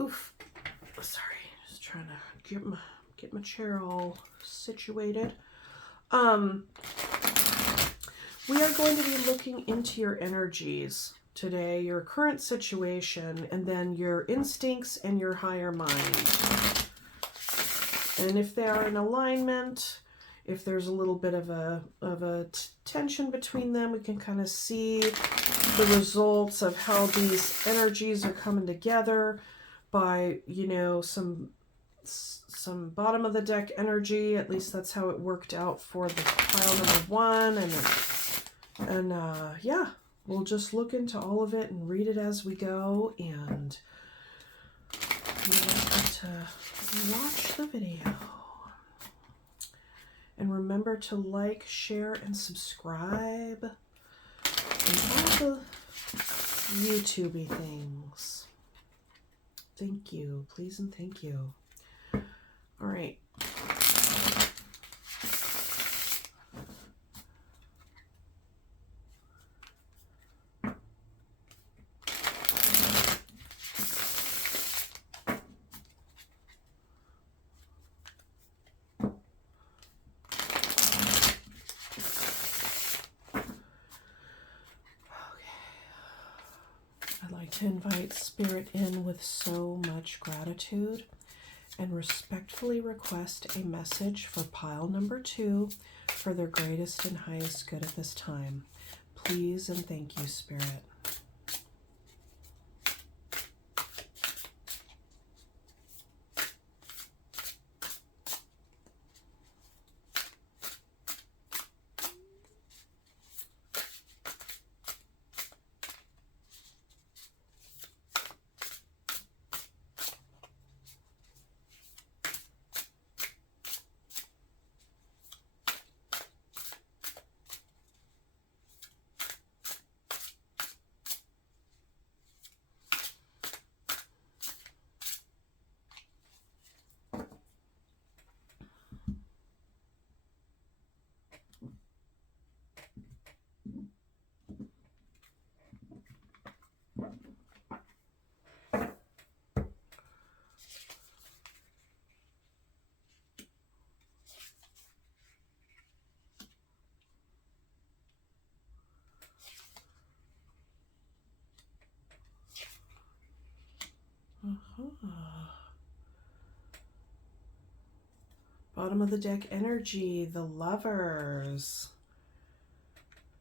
Oof. Sorry, just trying to get my chair all situated. We are going to be looking into your energies today, your current situation, and then your instincts and your higher mind. And if they are in alignment, if there's a little bit of a tension between them, we can kind of see the results of how these energies are coming together by, you know, some bottom of the deck energy. At least that's how it worked out for the pile number 1. And yeah, we'll just look into all of it and read it as we go. And remember to watch the video. And remember to like, share, and subscribe. And all the YouTubey things. Thank you. Please and thank you. All right. I'd like to invite Spirit in with so much gratitude and respectfully request a message for pile number 2 for their greatest and highest good at this time. Please and thank you, Spirit. Bottom of the deck energy, the Lovers.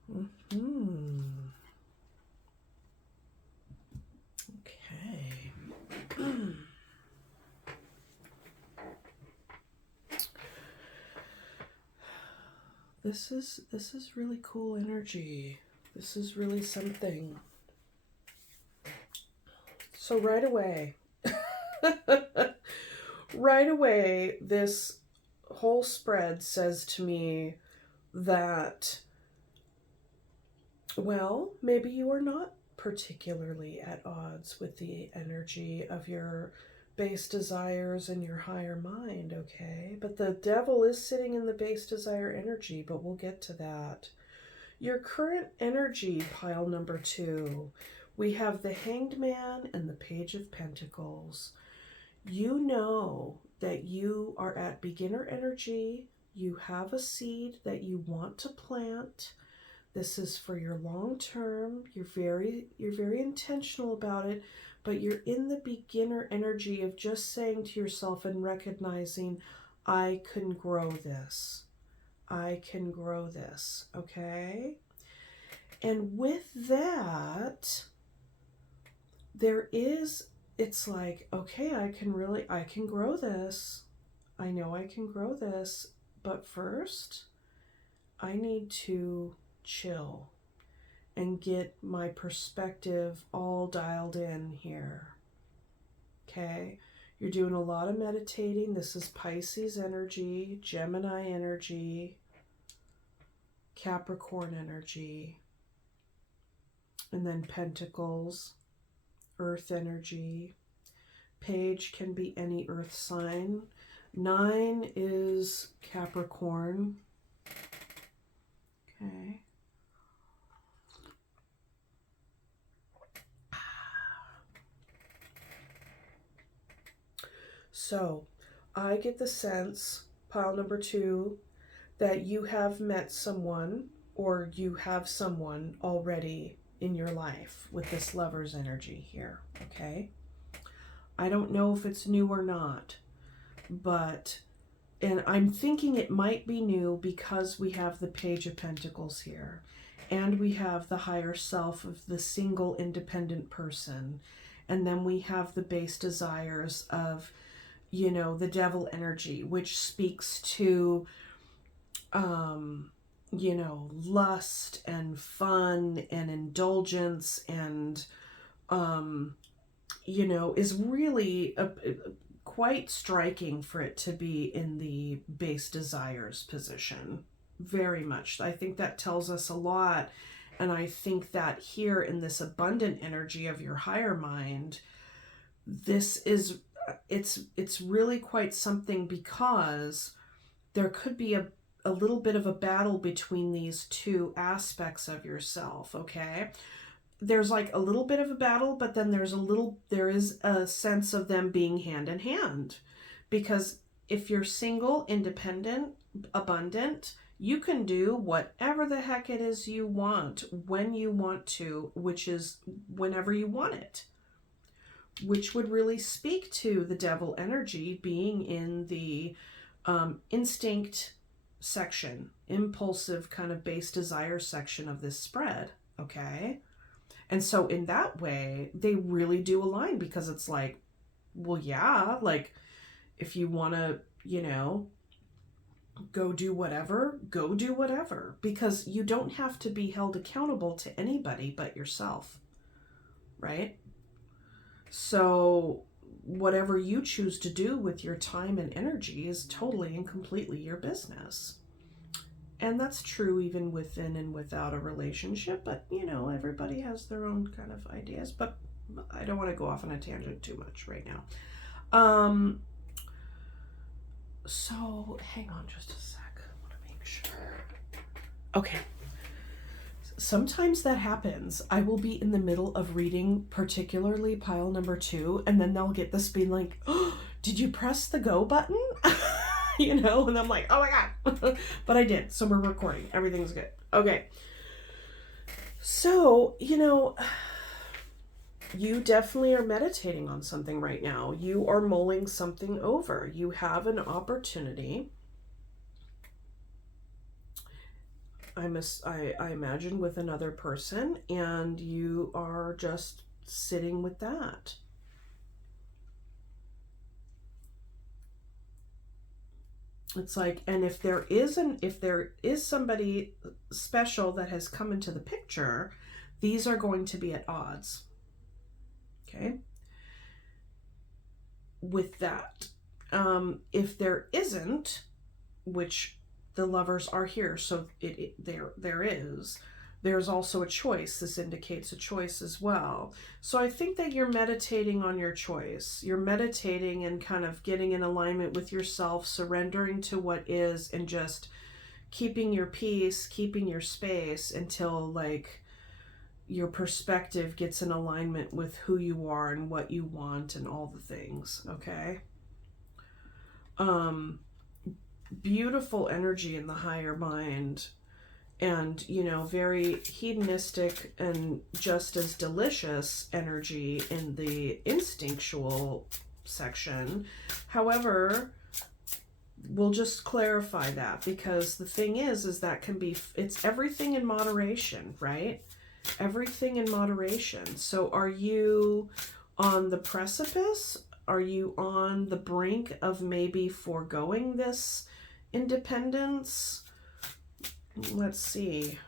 Okay. This is really cool energy. This is really something. So right away, this whole spread says to me that, well, maybe you are not particularly at odds with the energy of your base desires and your higher mind, okay? But the devil is sitting in the base desire energy, but we'll get to that. Your current energy, pile number 2, we have the Hanged Man and the Page of Pentacles. You know that you are at beginner energy. You have a seed that you want to plant. This is for your long term. You're very intentional about it, but you're in the beginner energy of just saying to yourself and recognizing, I can grow this. I can grow this, okay? And with that, it's like, okay, I can grow this. I know I can grow this, but first, I need to chill and get my perspective all dialed in here. Okay? You're doing a lot of meditating. This is Pisces energy, Gemini energy, Capricorn energy, and then Pentacles, Earth energy. Page can be any Earth sign. 9 is Capricorn. Okay. So, I get the sense, pile number 2, that you have met someone or you have someone already in your life with this Lover's energy here, okay? I don't know if it's new or not, but, and I'm thinking it might be new because we have the Page of Pentacles here, and we have the higher self of the single independent person, and then we have the base desires of, you know, the devil energy, which speaks to, you know, lust and fun and indulgence and, you know, is really quite striking for it to be in the base desires position. Very much. I think that tells us a lot. And I think that here in this abundant energy of your higher mind, this is, it's really quite something, because there could be a little bit of a battle between these two aspects of yourself, okay? There's like a little bit of a battle, but then there is a sense of them being hand in hand. Because if you're single, independent, abundant, you can do whatever the heck it is you want, when you want to, which is whenever you want it. Which would really speak to the devil energy being in the instinct section, impulsive kind of base desire section of this spread, okay? And so in that way, they really do align, because it's like, well, yeah, like if you want to, you know, go do whatever, because you don't have to be held accountable to anybody but yourself, right? So whatever you choose to do with your time and energy is totally and completely your business. And that's true even within and without a relationship, but you know, everybody has their own kind of ideas, but I don't want to go off on a tangent too much right now. So hang on just a sec. I want to make sure. Okay. Sometimes that happens. I will be in the middle of reading, particularly pile number 2, and then they'll get this being like, oh, did you press the go button? You know, and I'm like, oh my God. But I did. So we're recording. Everything's good. Okay. So, you know, you definitely are meditating on something right now. You are mulling something over. You have an opportunity. I imagine with another person, and you are just sitting with that. It's like, and if there is somebody special that has come into the picture, these are going to be at odds. Okay. With that, if there isn't, which the lovers are here, so there is, There's also a choice. This indicates a choice as well. So I think that you're meditating on your choice. You're meditating and kind of getting in alignment with yourself, surrendering to what is, and just keeping your peace, keeping your space until like your perspective gets in alignment with who you are and what you want and all the things, okay? Beautiful energy in the higher mind, and you know, very hedonistic and just as delicious energy in the instinctual section. However, we'll just clarify that, because the thing is that can be, it's everything in moderation, right? Everything in moderation. So are you on the precipice? Are you on the brink of maybe foregoing this independence? Let's see.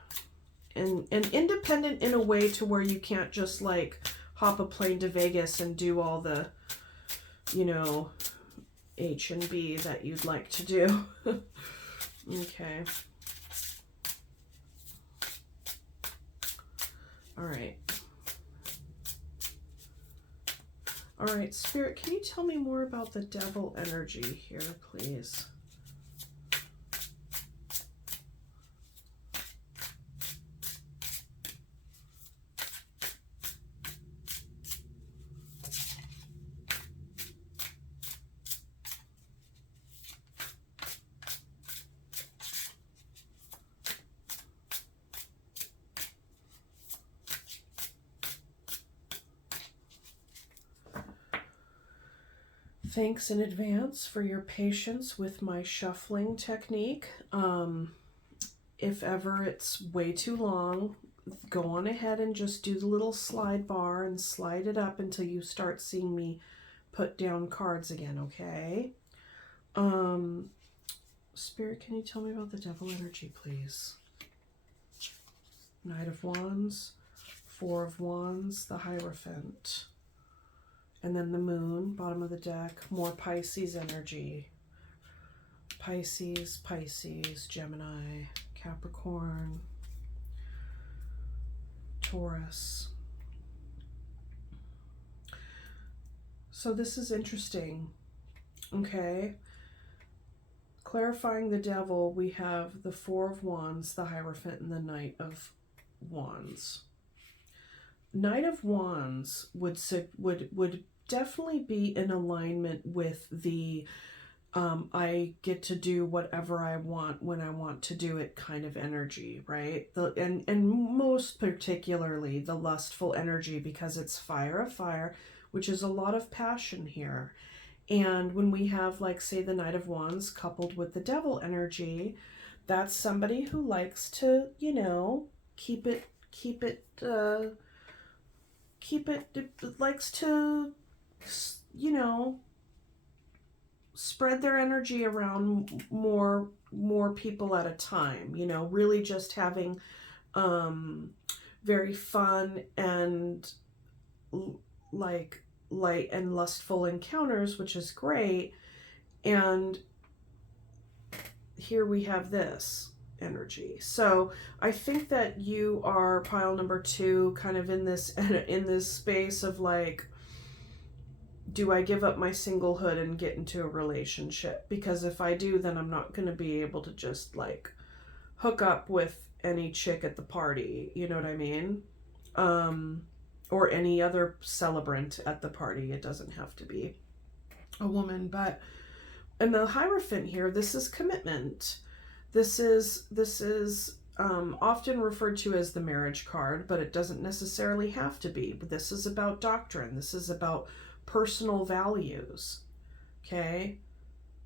And independent in a way to where you can't just like hop a plane to Vegas and do all the, you know, H&B that you'd like to do. Okay. All right. All right, Spirit, can you tell me more about the devil energy here, please? Thanks in advance for your patience with my shuffling technique. If ever it's way too long, go on ahead and just do the little slide bar and slide it up until you start seeing me put down cards again, okay? Spirit, can you tell me about the devil energy, please? Knight of Wands, Four of Wands, the Hierophant. And then the moon, bottom of the deck, more Pisces energy. Pisces, Pisces, Gemini, Capricorn, Taurus. So this is interesting, okay? Clarifying the devil, we have the Four of Wands, the Hierophant, and the Knight of Wands. Knight of Wands would definitely be in alignment with the I get to do whatever I want when I want to do it kind of energy, right? And most particularly the lustful energy, because it's fire of fire, which is a lot of passion here. And when we have, like, say, the Knight of Wands coupled with the devil energy, that's somebody who likes to, you know, likes to, you know, spread their energy around more people at a time, you know, really just having very fun and like light and lustful encounters, which is great. And here we have this energy. So I think that you are pile number 2, kind of in this space of like, do I give up my singlehood and get into a relationship? Because if I do, then I'm not going to be able to just like hook up with any chick at the party, you know what I mean? Or any other celebrant at the party. It doesn't have to be a woman. But in the Hierophant here, this is commitment. This is often referred to as the marriage card, but it doesn't necessarily have to be. But this is about doctrine. This is about personal values, okay?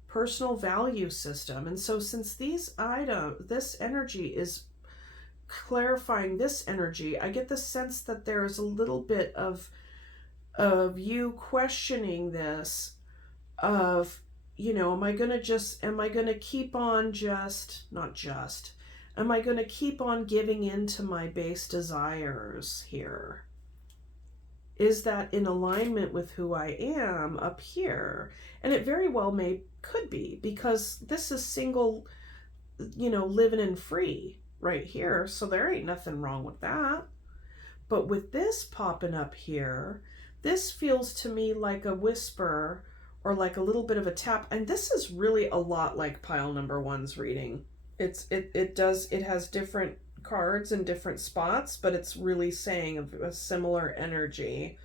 Personal value system. And so since this energy is clarifying this energy, I get the sense that there is a little bit of you questioning this, of, you know, am I going to keep on am I going to keep on giving in to my base desires here? Is that in alignment with who I am up here? And it very well could be, because this is single, you know, living and free. right here, so there ain't nothing wrong with that. But with this popping up here, this feels to me like a whisper or like a little bit of a tap. And this is really a lot like pile number one's reading. It has different cards in different spots, but it's really saying a similar energy.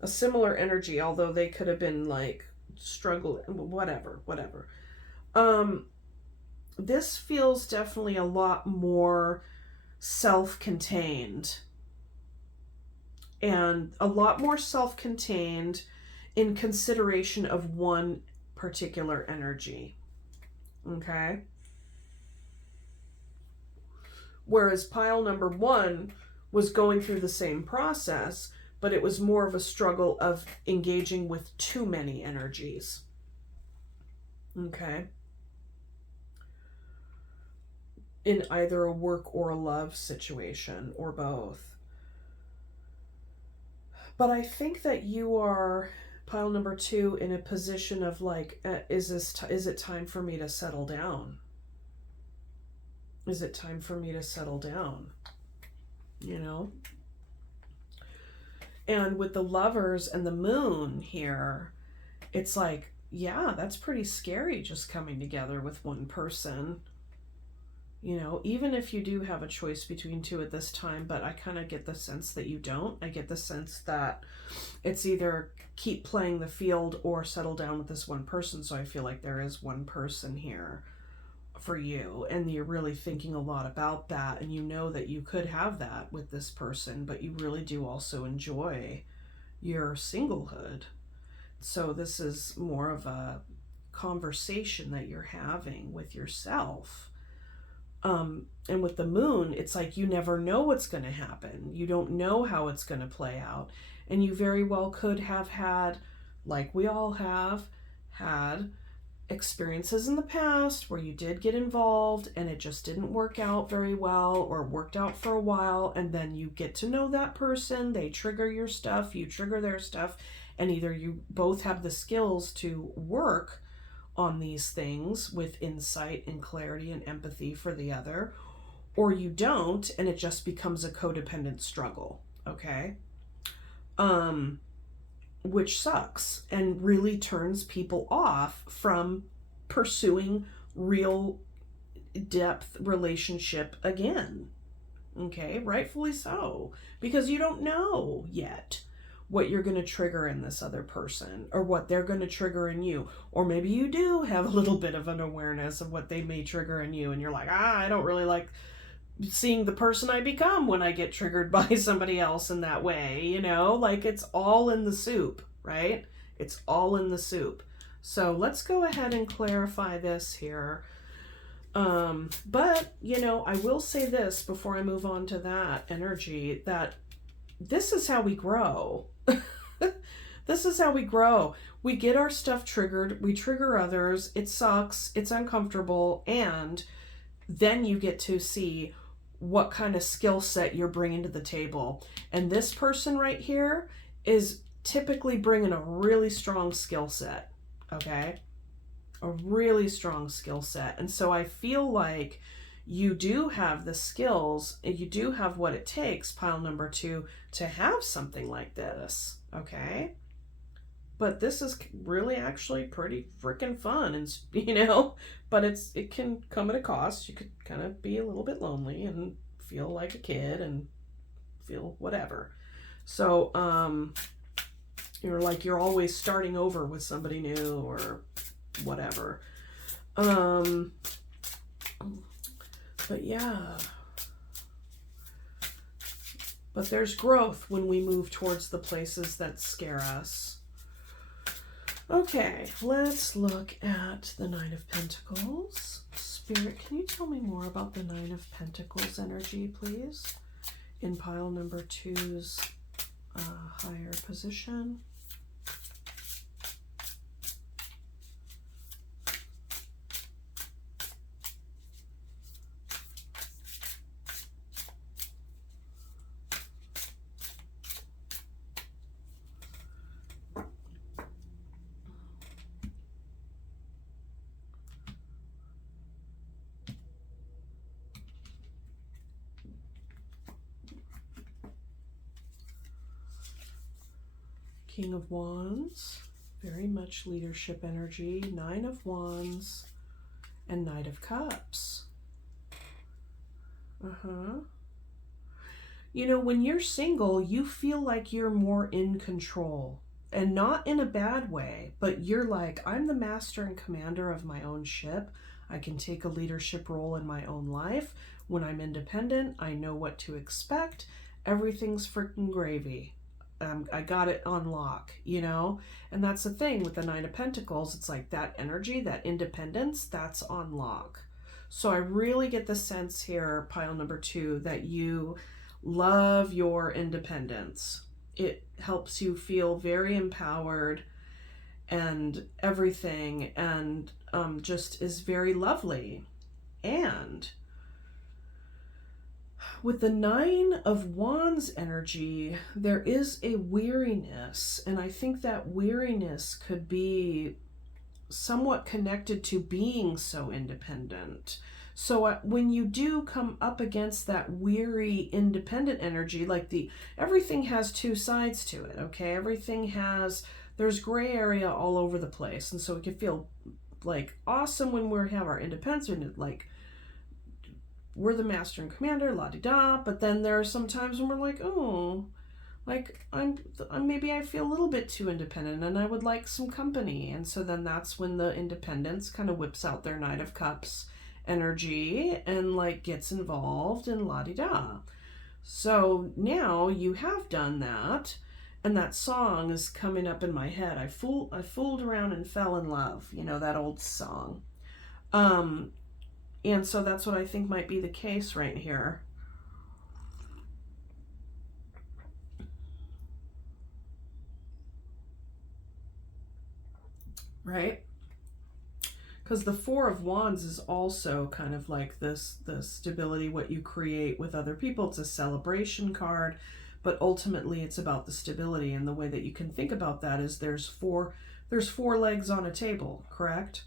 A similar energy, although they could have been like struggling, whatever. This feels definitely a lot more self-contained, and a lot more self-contained in consideration of one particular energy. Okay? Whereas pile number one was going through the same process, but it was more of a struggle of engaging with too many energies. Okay? In either a work or a love situation, or both. But I think that you are, pile number two, in a position of like, is it time for me to settle down? Is it time for me to settle down? You know? And with the Lovers and the Moon here, it's like, yeah, that's pretty scary, just coming together with one person. You know, even if you do have a choice between two at this time, but I kind of get the sense that you don't. I get the sense that it's either keep playing the field or settle down with this one person. So I feel like there is one person here for you, and you're really thinking a lot about that, and you know that you could have that with this person, but you really do also enjoy your singlehood. So this is more of a conversation that you're having with yourself. And with the Moon, it's like you never know what's going to happen. You don't know how it's going to play out. And you very well could have had, like we all have had, experiences in the past where you did get involved and it just didn't work out very well, or worked out for a while, and then you get to know that person, they trigger your stuff, you trigger their stuff, and either you both have the skills to work on these things with insight and clarity and empathy for the other, or you don't, and it just becomes a codependent struggle. Okay? Which sucks and really turns people off from pursuing real depth relationship again. Okay? Rightfully so. Because you don't know yet what you're going to trigger in this other person, or what they're going to trigger in you. Or maybe you do have a little bit of an awareness of what they may trigger in you, and you're like, I don't really like seeing the person I become when I get triggered by somebody else in that way, you know? Like, it's all in the soup, right? It's all in the soup. So let's go ahead and clarify this here. But, you know, I will say this before I move on to that energy, that this is how we grow. This is how we grow. We get our stuff triggered. We trigger others. It sucks. It's uncomfortable. And then you get to see what kind of skill set you're bringing to the table. And this person right here is typically bringing a really strong skill set. Okay? A really strong skill set. And so I feel like you do have the skills, and you do have what it takes, pile number two, to have something like this. Okay? But this is really actually pretty freaking fun, and you know, but it can come at a cost. You could kind of be a little bit lonely and feel like a kid and feel whatever. So you're like you're always starting over with somebody new or whatever. But yeah. But there's growth when we move towards the places that scare us. Okay, let's look at the Nine of Pentacles. Spirit, can you tell me more about the Nine of Pentacles energy, please? In pile number two's higher position. King of Wands, very much leadership energy. Nine of Wands and Knight of Cups. You know, when you're single, you feel like you're more in control. And not in a bad way, but you're like, I'm the master and commander of my own ship. I can take a leadership role in my own life. When I'm independent, I know what to expect. Everything's freaking gravy. I got it on lock, you know? And that's the thing with the Nine of Pentacles. It's like that energy, that independence, that's on lock. So I really get the sense here, pile number 2, that you love your independence. It helps you feel very empowered and everything, and just is very lovely. And with the Nine of Wands energy, there is a weariness, and I think that weariness could be somewhat connected to being so independent. So when you do come up against that weary, independent energy, like everything has two sides to it, okay? There's gray area all over the place. And so it can feel like awesome when we have our independence, and like we're the master and commander, la-di-da. But then there are some times when we're like, oh, like maybe I feel a little bit too independent and I would like some company. And so then that's when the independence kind of whips out their Knight of Cups energy and like gets involved in la-di-da. So now you have done that, and that song is coming up in my head. I fooled around and fell in love, you know, that old song. And so that's what I think might be the case right here. Right? Because the Four of Wands is also kind of like the stability, what you create with other people. It's a celebration card, but ultimately it's about the stability. And the way that you can think about that is there's four legs on a table, correct?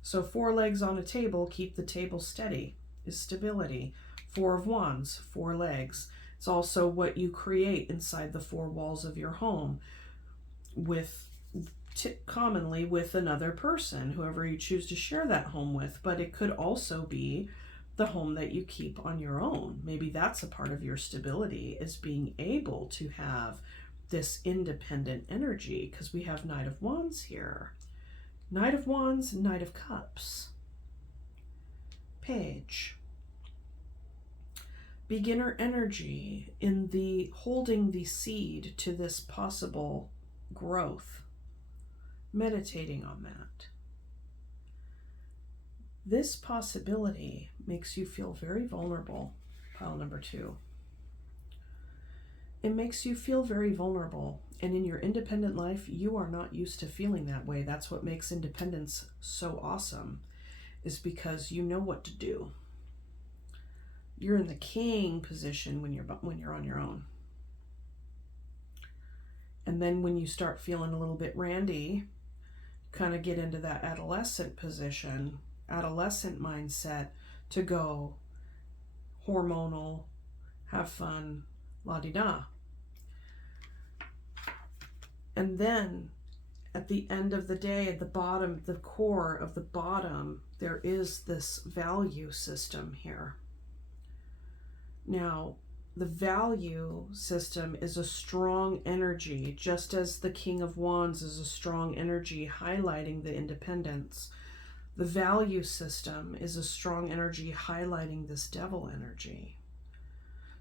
So 4 legs on a table, keep the table steady, is stability. Four of Wands, 4 legs. It's also what you create inside the 4 walls of your home commonly with another person, whoever you choose to share that home with. But it could also be the home that you keep on your own. Maybe that's a part of your stability, is being able to have this independent energy, because we have Knight of Wands here. Knight of Wands, Knight of Cups. Page. Beginner energy in the holding the seed to this possible growth. Meditating on that. This possibility makes you feel very vulnerable, pile number 2. It makes you feel very vulnerable. And in your independent life, you are not used to feeling that way. That's what makes independence so awesome, is because you know what to do. You're in the king position when you're on your own. And then when you start feeling a little bit randy, kind of get into that adolescent position, adolescent mindset to go hormonal, have fun, la-di-da. And then at the end of the day, at the bottom, the core of the bottom, there is this value system here. Now, the value system is a strong energy, just as the King of Wands is a strong energy highlighting the independence. The value system is a strong energy highlighting this devil energy.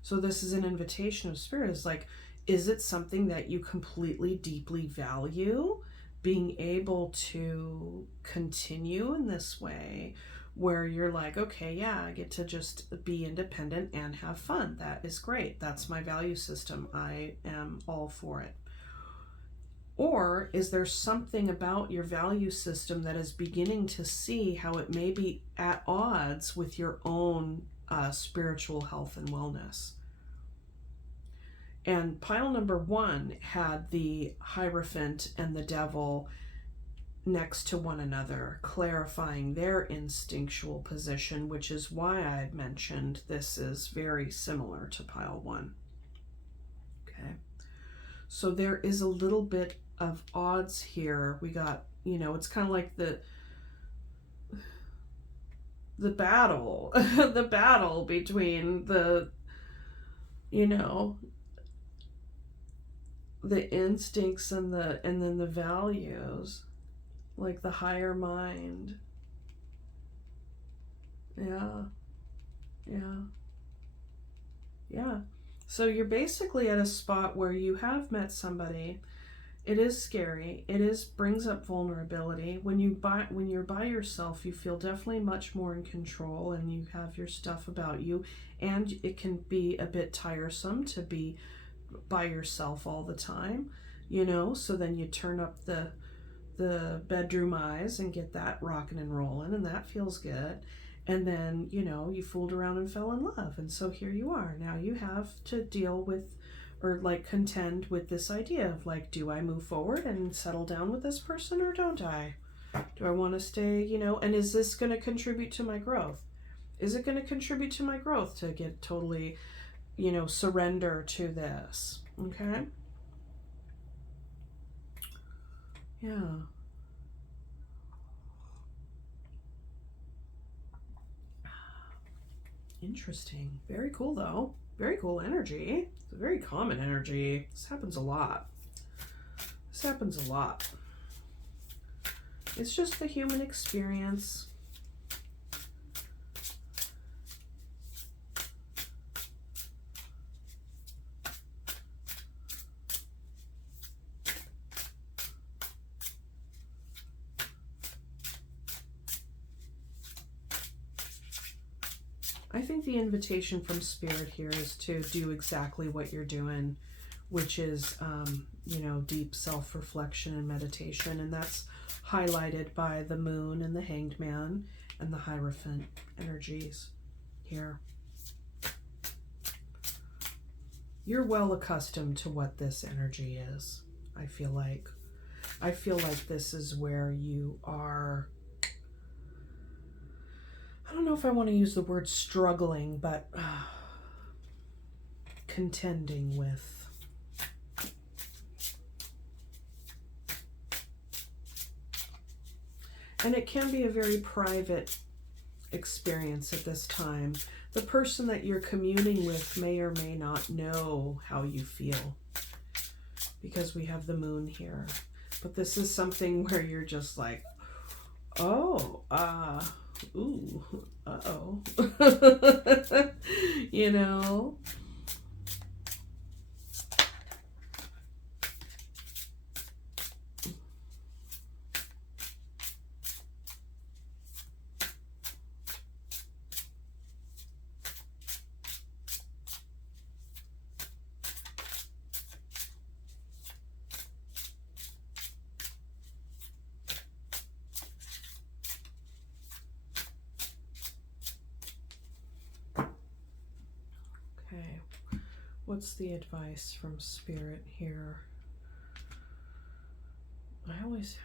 So this is an invitation of Spirit. It's like, is it something that you completely, deeply value? Being able to continue in this way, where you're like, okay, yeah, I get to just be independent and have fun. That is great. That's my value system. I am all for it. Or is there something about your value system that is beginning to see how it may be at odds with your own spiritual health and wellness? And pile number 1 had the Hierophant and the Devil next to one another, clarifying their instinctual position, which is why I had mentioned this is very similar to pile 1. Okay, so there is a little bit of odds here. We got, you know, it's kind of like the battle, the battle between the, you know, the instincts and then the values, like the higher mind. Yeah. Yeah. Yeah. So you're basically at a spot where you have met somebody. It is scary. It is brings up vulnerability. When you're by yourself, you feel definitely much more in control, and you have your stuff about you, and it can be a bit tiresome to be by yourself all the time, you know. So then you turn up the bedroom eyes and get that rocking and rolling, and that feels good. And then, you know, you fooled around and fell in love, and so here you are. Now you have to deal with, or like contend with, this idea of like, do I move forward and settle down with this person, or don't I? Do I want to stay, you know, and is this going to contribute to my growth? Is it going to contribute to my growth to get totally, you know, surrender to this? Okay. Yeah. Interesting. Very cool, though. Very cool energy. It's a very common energy. This happens a lot. This happens a lot. It's just the human experience. I think the invitation from Spirit here is to do exactly what you're doing, which is, you know, deep self-reflection and meditation. And that's highlighted by the Moon and the Hanged Man and the Hierophant energies here. You're well accustomed to what this energy is, I feel like. I feel like this is where you are, I don't know if I want to use the word struggling, but contending with. And it can be a very private experience at this time. The person that you're communing with may or may not know how you feel, because we have the Moon here. But this is something where you're just like, oh, ooh, uh-oh. You know? Okay, what's the advice from Spirit here? I always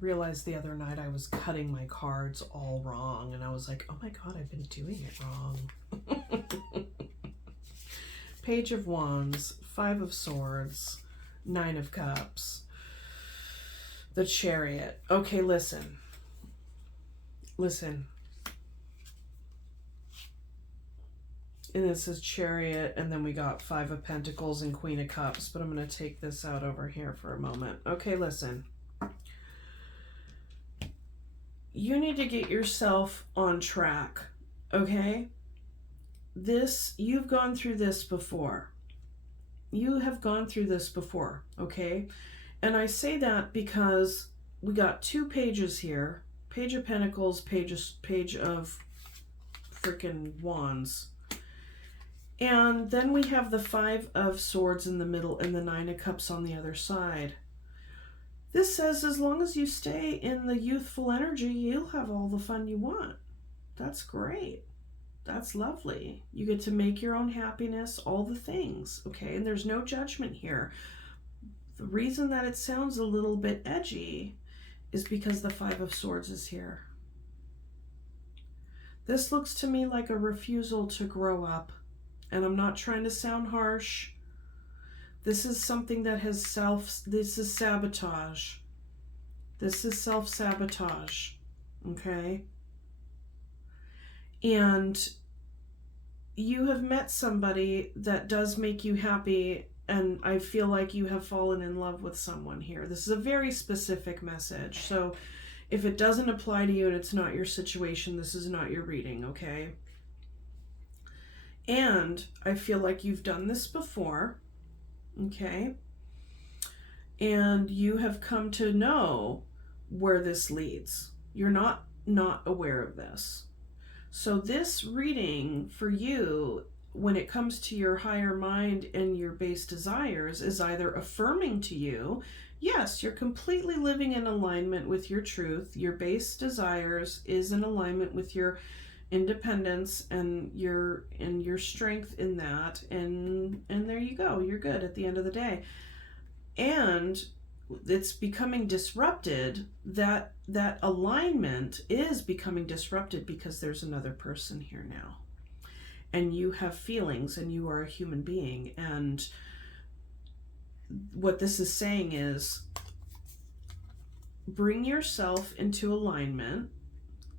realized the other night I was cutting my cards all wrong, and I was like, oh my god, I've been doing it wrong. Page of Wands, 5 of Swords, 9 of Cups, the Chariot. Okay, listen. And this is Chariot, and then we got 5 of Pentacles and Queen of Cups, but I'm going to take this out over here for a moment. Okay, listen. You need to get yourself on track, okay? You've gone through this before. You have gone through this before, okay? And I say that because we got 2 pages here. Page of Pentacles, page of freaking Wands. And then we have the 5 of Swords in the middle and the 9 of Cups on the other side. This says as long as you stay in the youthful energy, you'll have all the fun you want. That's great. That's lovely. You get to make your own happiness, all the things, okay? And there's no judgment here. The reason that it sounds a little bit edgy is because the 5 of Swords is here. This looks to me like a refusal to grow up, And I'm not trying to sound harsh. This is something that has this is sabotage. This is self-sabotage, okay? And you have met somebody that does make you happy, and I feel like you have fallen in love with someone here. This is a very specific message. So if it doesn't apply to you and it's not your situation, this is not your reading, okay? And I feel like you've done this before, okay? And you have come to know where this leads. You're not aware of this. So this reading for you, when it comes to your higher mind and your base desires, is either affirming to you, yes, you're completely living in alignment with your truth. Your base desires is in alignment with your independence and your strength in that, and there you go. You're good at the end of the day. And it's becoming disrupted. That alignment is becoming disrupted because there's another person here now, and you have feelings, and you are a human being. And what this is saying is, bring yourself into alignment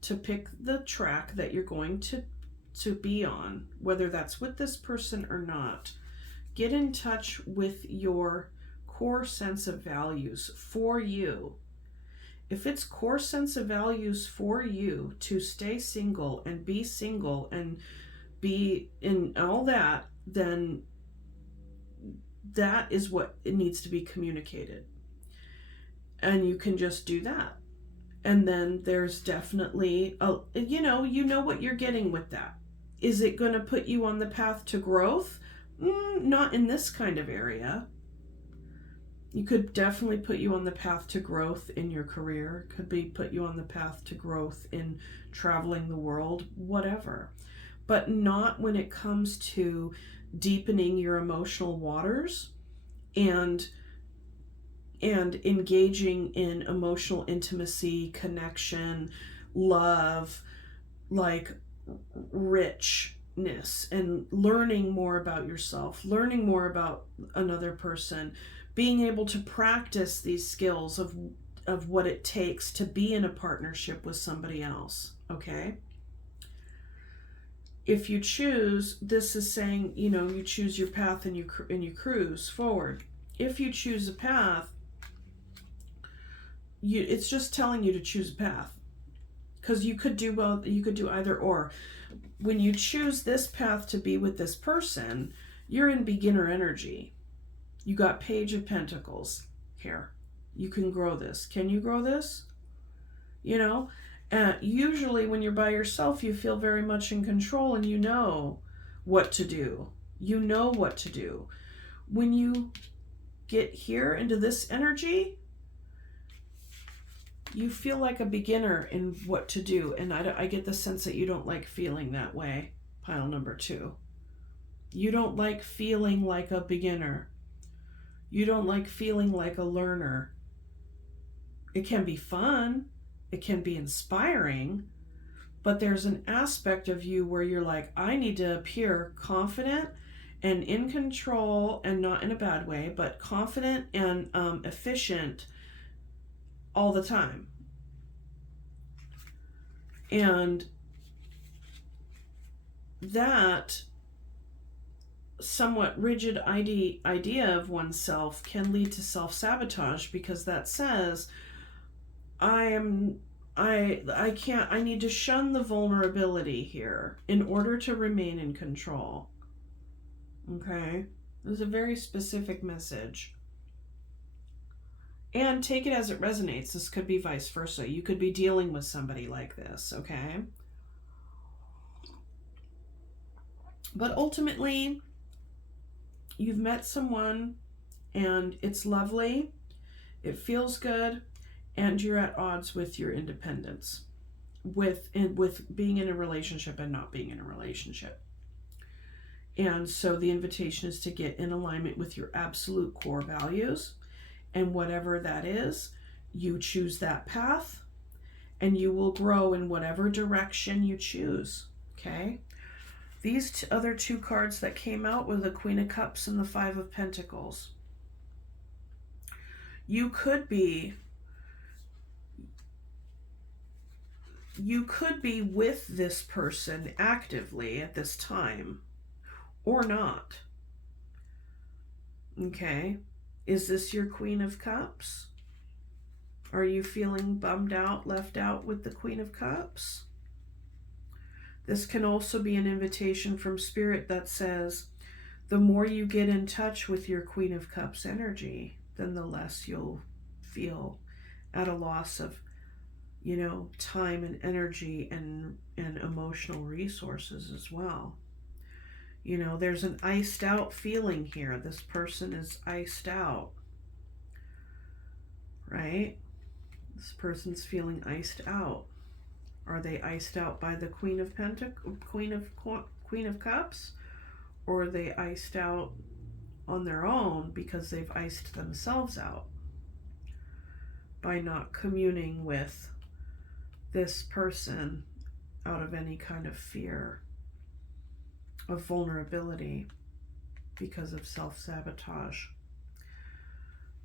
to pick the track that you're going to be on, whether that's with this person or not. Get in touch with your core sense of values for you. If it's core sense of values for you to stay single and be in all that, then that is what it needs to be communicated. And you can just do that. And then there's definitely you know what you're getting with that. Is it going to put you on the path to growth? Not in this kind of area. You could definitely put you on the path to growth in your career. Could be put you on the path to growth in traveling the world, whatever. But not when it comes to deepening your emotional waters and engaging in emotional intimacy, connection, love, like richness, and learning more about yourself, learning more about another person, being able to practice these skills of what it takes to be in a partnership with somebody else, okay? If you choose, this is saying, you choose your path and you cruise forward. If you choose a path, it's just telling you to choose a path, because you could do both. You could do either or. When you choose this path to be with this person, you're in beginner energy. You got Page of Pentacles here. You can grow this. Can you grow this? Usually when you're by yourself, you feel very much in control, and you know what to do. When you get here into this energy, you feel like a beginner in what to do. And I get the sense that you don't like feeling that way, pile number 2. You don't like feeling like a beginner. You don't like feeling like a learner. It can be fun. It can be inspiring. But there's an aspect of you where you're like, I need to appear confident and in control, and not in a bad way, but confident and efficient all the time. And that somewhat rigid idea of oneself can lead to self-sabotage, because that says, I need to shun the vulnerability here in order to remain in control. Okay? This is a very specific message. And take it as it resonates. This could be vice versa. You could be dealing with somebody like this, okay? But ultimately, you've met someone, and it's lovely, it feels good, and you're at odds with your independence, with being in a relationship and not being in a relationship. And so the invitation is to get in alignment with your absolute core values, and whatever that is, you choose that path, and you will grow in whatever direction you choose, okay? These other two cards that came out were the Queen of Cups and the Five of Pentacles. You could be with this person actively at this time or not. Okay. Is this your Queen of Cups? Are you feeling bummed out, left out with the Queen of Cups? This can also be an invitation from Spirit that says, the more you get in touch with your Queen of Cups energy, then the less you'll feel at a loss of, you know, time and energy and emotional resources as well. You know, there's an iced out feeling here. This person is iced out, right? This person's feeling iced out. Are they iced out by the Queen of Cups? Or are they iced out on their own because they've iced themselves out by not communing with this person out of any kind of fear of vulnerability because of self-sabotage?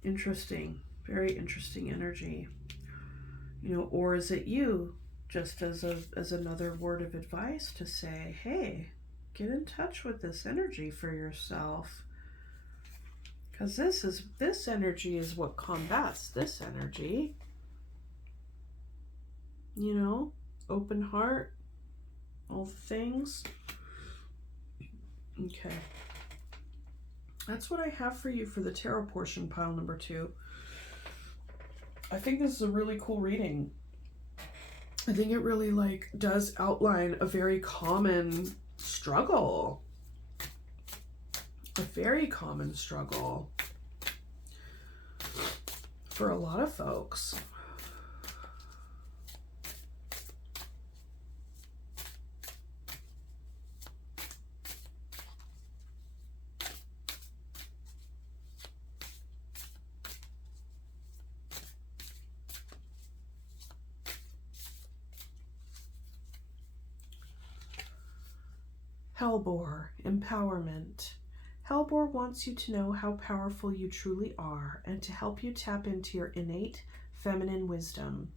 Interesting, very interesting energy. You know, or is it you, just as another word of advice to say, hey, get in touch with this energy for yourself, because this energy is what combats this energy. You know, open heart, all the things. Okay. That's what I have for you for the tarot portion, pile number 2. I think this is a really cool reading. I think it really does outline a very common struggle. A very common struggle for a lot of folks. Hellbore, empowerment. Hellbore wants you to know how powerful you truly are and to help you tap into your innate feminine wisdom.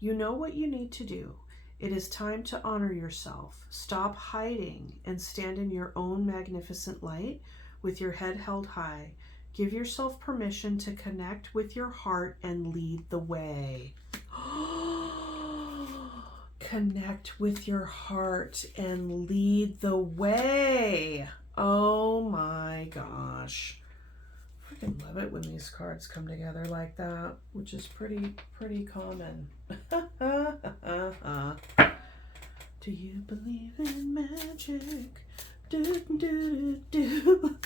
You know what you need to do. It is time to honor yourself. Stop hiding and stand in your own magnificent light with your head held high. Give yourself permission to connect with your heart and lead the way. Connect with your heart and lead the way. Oh my gosh. I freaking love it when these cards come together like that, which is pretty common. Do you believe in magic? Do, do, do,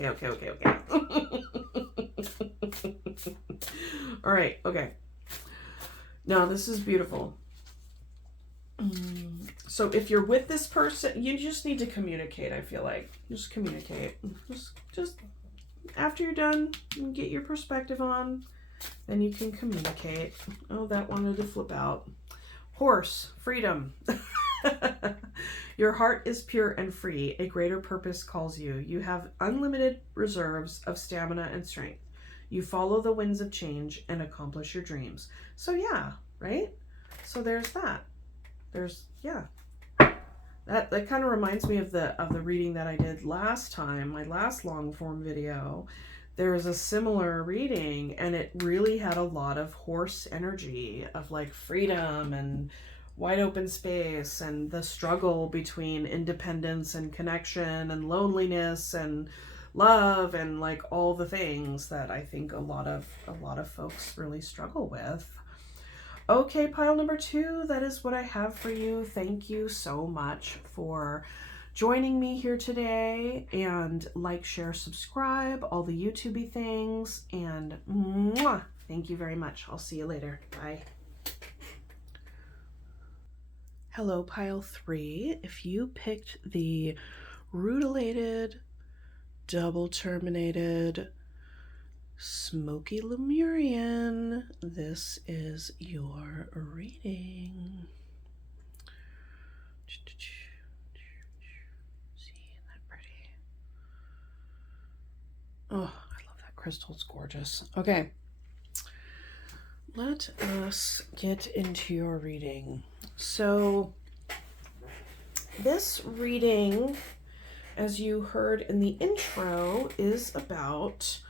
Okay. All right, okay. Now, this is beautiful. So if you're with this person, you just need to communicate, I feel like. Just communicate. Just after you're done, you can get your perspective on, then you can communicate. Oh, that wanted to flip out. Horse, freedom. Your heart is pure and free. A greater purpose calls you. You have unlimited reserves of stamina and strength. You follow the winds of change and accomplish your dreams. So yeah, right? So there's that. That kind of reminds me of the reading that I did last time, my last long form video. There was a similar reading and it really had a lot of horse energy of freedom and wide open space and the struggle between independence and connection and loneliness and love and all the things that I think a lot of folks really struggle with. Okay, pile number 2, that is what I have for you. Thank you so much for joining me here today, and share, subscribe, all the YouTube-y things, and mwah, thank you very much. I'll see you later. Bye. Hello, pile 3. If you picked the rutilated, double terminated, Smoky Lemurian, this is your reading. See, isn't that pretty? Oh, I love that crystal. It's gorgeous. Okay. Let us get into your reading. So, this reading, as you heard in the intro, is about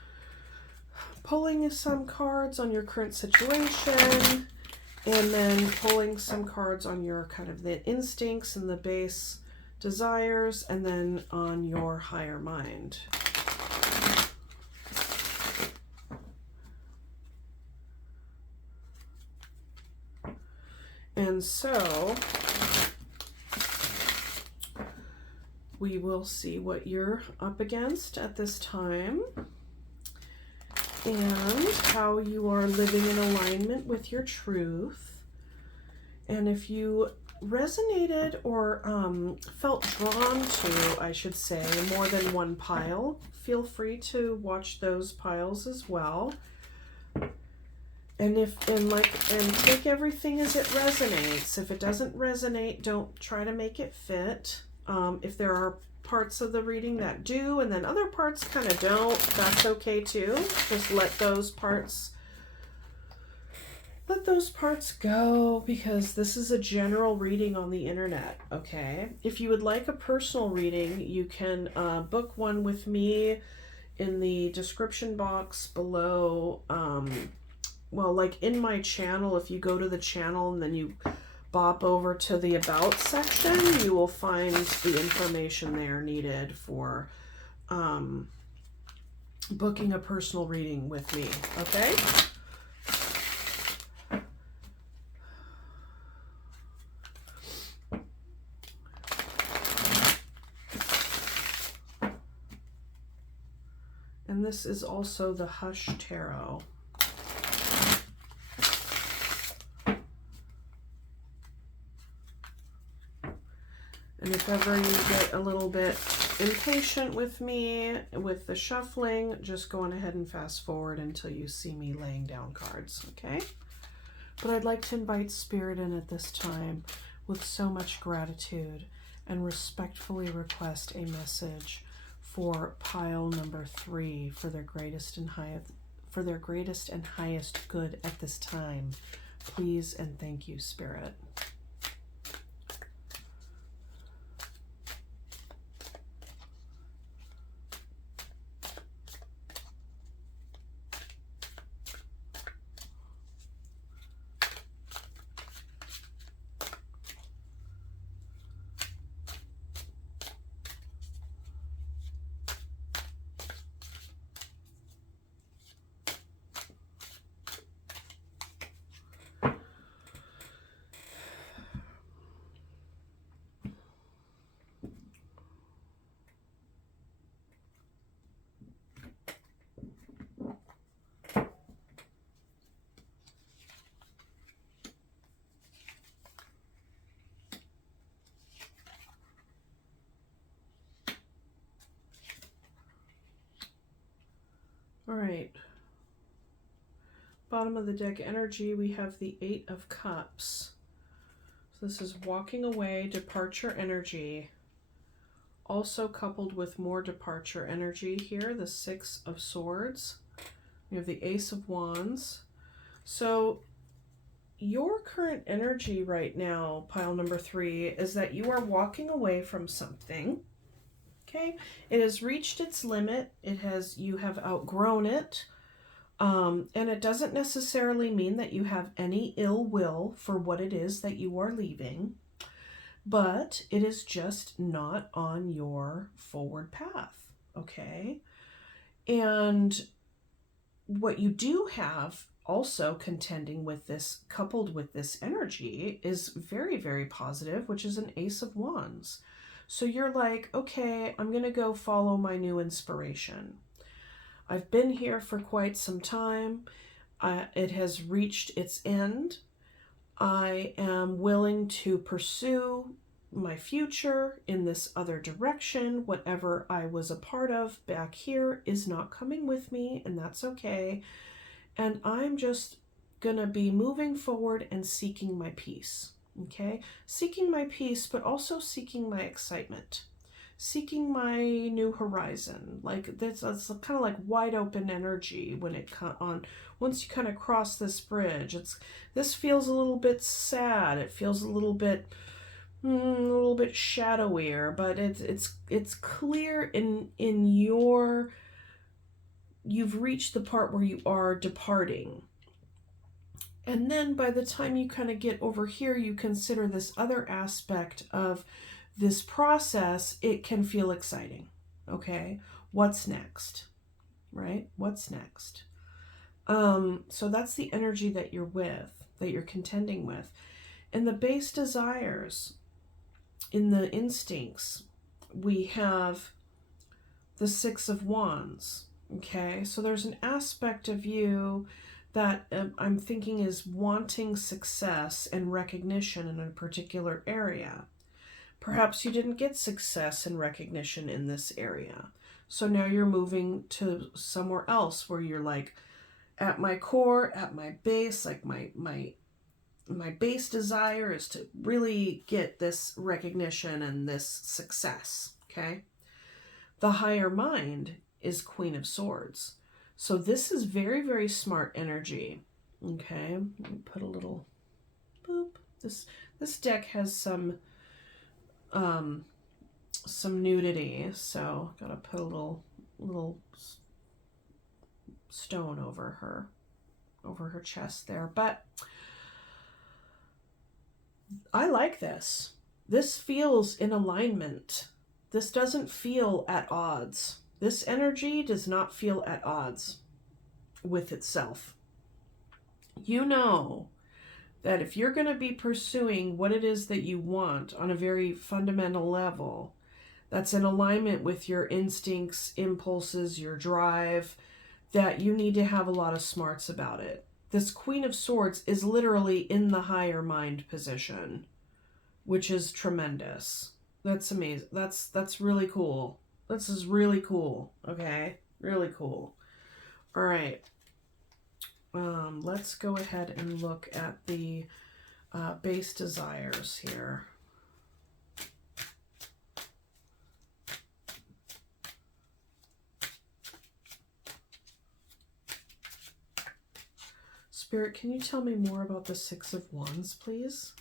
pulling some cards on your current situation and then pulling some cards on your kind of the instincts and the base desires and then on your higher mind. And so we will see what you're up against at this time and how you are living in alignment with your truth. And if you resonated or felt drawn to, I should say, more than one pile, feel free to watch those piles as well. And take everything as it resonates. If it doesn't resonate, don't try to make it fit. If there are parts of the reading that do and then other parts kind of don't, that's okay too. Just let those parts go, because this is a general reading on the internet, okay? If you would like a personal reading, you can book one with me in the description box below. Well, like in my channel, if you go to the channel and then you bop over to the About section, you will find the information there needed for booking a personal reading with me, okay? And this is also the Hush Tarot. And if ever you get a little bit impatient with me with the shuffling, just go on ahead and fast forward until you see me laying down cards, okay? But I'd like to invite Spirit in at this time with so much gratitude and respectfully request a message for pile number 3 for their greatest and highest good at this time. Please and thank you, Spirit. All right, bottom of the deck energy, we have the 8 of Cups. So this is walking away, departure energy. Also coupled with more departure energy here, the 6 of Swords. We have the Ace of Wands. So your current energy right now, pile number 3, is that you are walking away from something. Okay, it has reached its limit. You have outgrown it. And it doesn't necessarily mean that you have any ill will for what it is that you are leaving, but it is just not on your forward path. Okay. And what you do have also contending with this, coupled with this energy, is very, very positive, which is an Ace of Wands. So you're like, okay, I'm going to go follow my new inspiration. I've been here for quite some time. It has reached its end. I am willing to pursue my future in this other direction. Whatever I was a part of back here is not coming with me, and that's okay. And I'm just gonna be moving forward and seeking my peace. Okay? Seeking my peace, but also seeking my excitement. Seeking my new horizon. Like that's kind of like wide open energy when it on once you kind of cross this bridge. This feels a little bit sad. It feels a little bit shadowier, but it's clear in you've reached the part where you are departing. And then by the time you kind of get over here, you consider this other aspect of this process. It can feel exciting. Okay, what's next? Right? What's next? So that's the energy that you're with, that you're contending with. And the base desires, in the instincts, we have the Six of Wands. Okay, so there's an aspect of you that I'm thinking is wanting success and recognition in a particular area. Perhaps you didn't get success and recognition in this area. So now you're moving to somewhere else where you're like, at my core, at my base, like my base desire is to really get this recognition and this success, okay? The higher mind is Queen of Swords. So this is very, very smart energy, okay? Let me put a little boop. This deck has some nudity, so gotta put a little stone over her chest there. But I like this. This feels in alignment. This doesn't feel at odds. This energy does not feel at odds with itself. You know that if you're going to be pursuing what it is that you want on a very fundamental level, that's in alignment with your instincts, impulses, your drive, that you need to have a lot of smarts about it. This Queen of Swords is literally in the higher mind position, which is tremendous. That's amazing. That's really cool. This is really cool. Okay? Really cool. All right. Let's go ahead and look at the base desires here. Spirit, can you tell me more about the Six of Wands, please?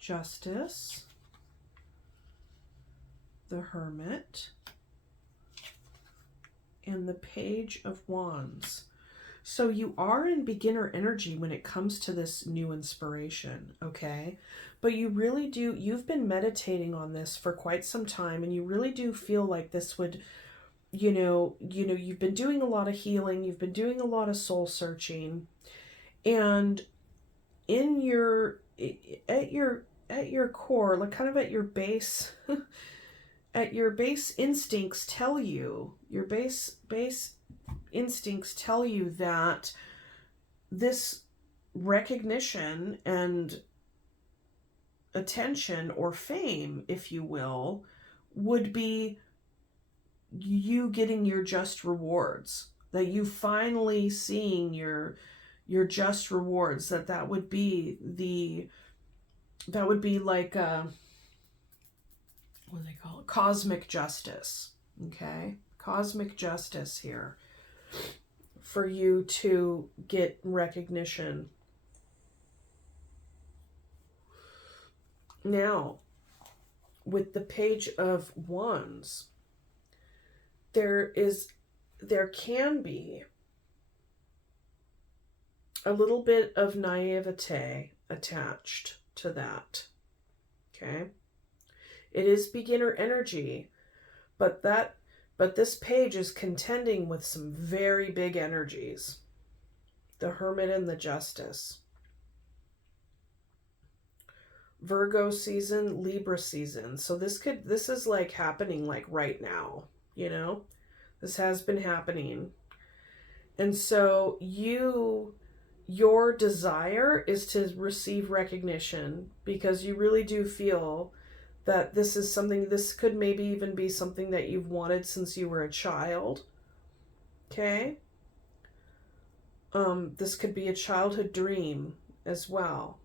Justice, the Hermit, and the Page of Wands. So you are in beginner energy when it comes to this new inspiration, okay? But you really do, you've been meditating on this for quite some time, and you really do feel like this would, you've been doing a lot of healing, you've been doing a lot of soul searching, and at your core, like kind of at your base, at your base instincts tell you, your base instincts tell you that this recognition and attention or fame, if you will, would be you getting your just rewards, that you finally seeing your just rewards, that would be like what do they call it? Cosmic justice. Okay? Cosmic justice here for you to get recognition. Now, with the Page of Wands, there can be a little bit of naivete attached to that. Okay? It is beginner energy, but this page is contending with some very big energies. The Hermit and the Justice. Virgo season, Libra season. So this is like happening like right now, you know? This has been happening. And so your desire is to receive recognition, because you really do feel that this is something, this could maybe even be something that you've wanted since you were a child. Okay? This could be a childhood dream as well.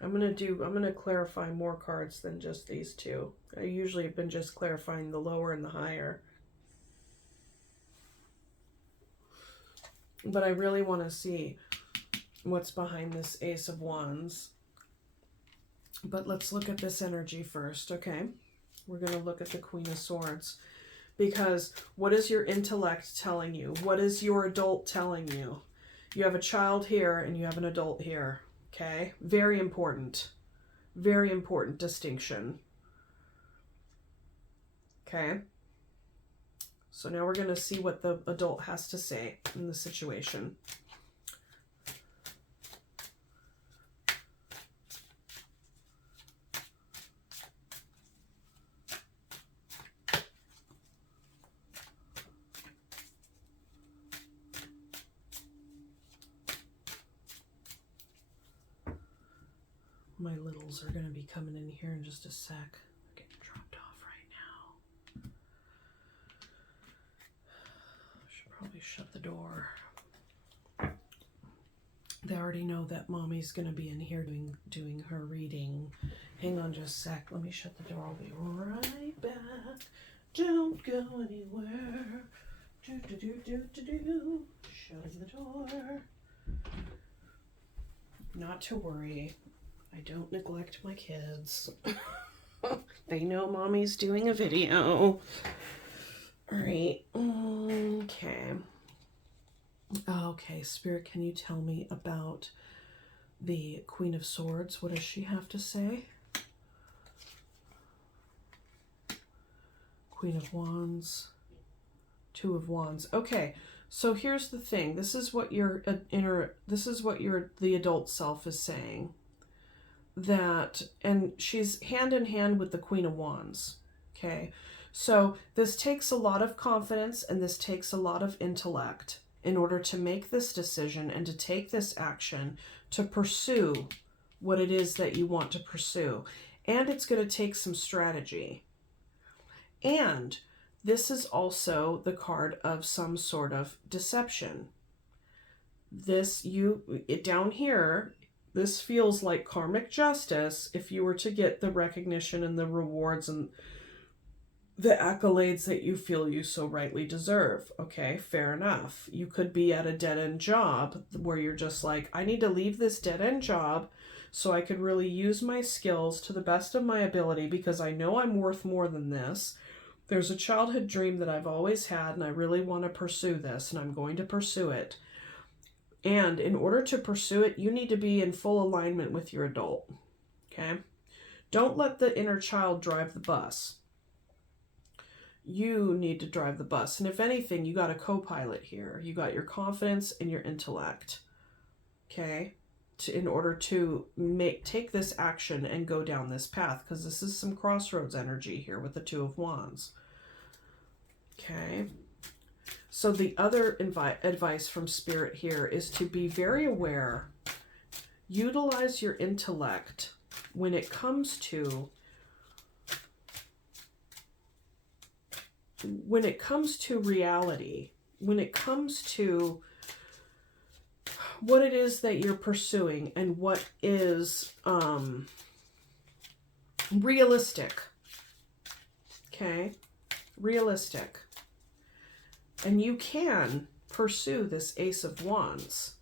I'm going to clarify more cards than just these two. I usually have been just clarifying the lower and the higher. But I really want to see what's behind this Ace of Wands. But let's look at this energy first, okay? We're going to look at the Queen of Swords. Because what is your intellect telling you? What is your adult telling you? You have a child here and you have an adult here, okay? Very important distinction. Okay? So now we're going to see what the adult has to say in the situation. My littles are going to be coming in here in just a sec. They're getting dropped off right now. I should probably shut the door. They already know that Mommy's going to be in here doing her reading. Hang on just a sec. Let me shut the door. I'll be right back. Don't go anywhere. Shutting the door. Not to worry. I don't neglect my kids. They know Mommy's doing a video. All right. Okay. Okay, Spirit, can you tell me about the Queen of Swords? What does she have to say? Queen of Wands. Two of Wands. Okay, so here's the thing. This is what your the adult self is saying. That, and she's hand in hand with the Queen of Wands. Okay, so this takes a lot of confidence and this takes a lot of intellect in order to make this decision and to take this action to pursue what it is that you want to pursue. And it's going to take some strategy. And this is also the card of some sort of deception. Down here, this feels like karmic justice if you were to get the recognition and the rewards and the accolades that you feel you so rightly deserve. Okay, fair enough. You could be at a dead-end job where you're just like, I need to leave this dead-end job so I could really use my skills to the best of my ability because I know I'm worth more than this. There's a childhood dream that I've always had and I really want to pursue this and I'm going to pursue it. And in order to pursue it, you need to be in full alignment with your adult. Okay? Don't let the inner child drive the bus. You need to drive the bus. And if anything, you got a co-pilot here. You got your confidence and your intellect. Okay? In order to take this action and go down this path. Because this is some crossroads energy here with the Two of Wands. Okay? So the other advice from Spirit here is to be very aware. Utilize your intellect when it comes to reality, when it comes to what it is that you're pursuing and what is realistic. Okay? Realistic. And you can pursue this Ace of Wands.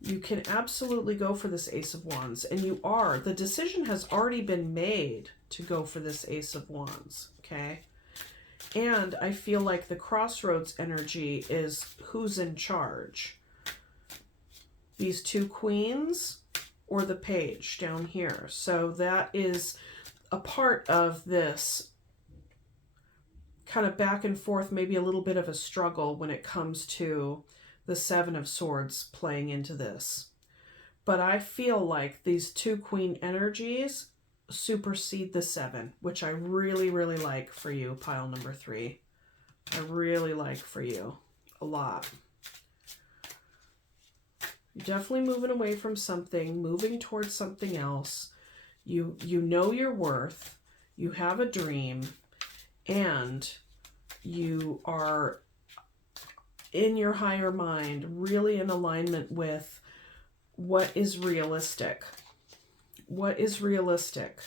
You can absolutely go for this Ace of Wands. And the decision has already been made to go for this Ace of Wands. Okay? And I feel like the crossroads energy is who's in charge. These two queens or the Page down here. So that is a part of this kind of back and forth, maybe a little bit of a struggle when it comes to the Seven of Swords playing into this. But I feel like these two Queen energies supersede the Seven, which I really, really like for you, pile number 3. I really like for you a lot. You're definitely moving away from something, moving towards something else. You know your worth. You have a dream. And you are in your higher mind, really in alignment with what is realistic. What is realistic?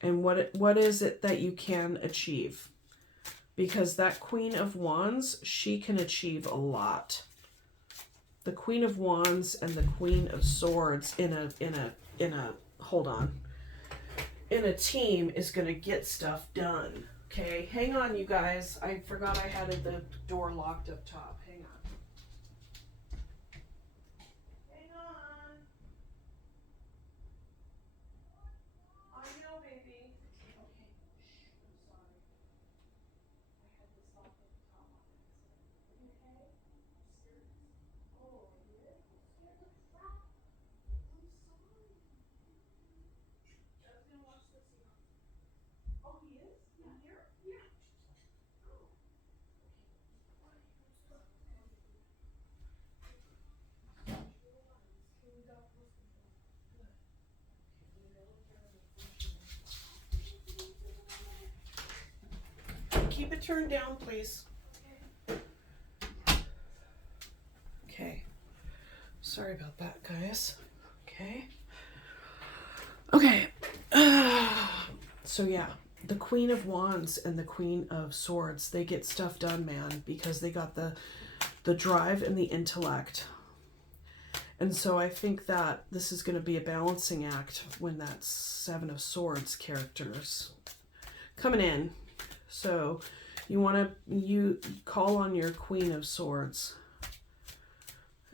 And what is it that you can achieve? Because that Queen of Wands, she can achieve a lot. The Queen of Wands and the Queen of Swords in a team is going to get stuff done. Okay, hang on, you guys. I forgot I had the door locked up top. Hang on. Hang on. I know, baby. Okay. Shh, I'm sorry. I had this locked up top on accident. Are you okay? Serious? Oh, you did? I'm sorry. Jeff's gonna watch the Seahawks. Oh, he is? In here? Yeah. Oh. Keep it turned down, please. Okay. Sorry about that, guys. Okay. Okay. So yeah, the Queen of Wands and the Queen of Swords, they get stuff done, man, because they got the drive and the intellect. And so I think that this is going to be a balancing act when that Seven of Swords character's coming in. So you call on your Queen of Swords.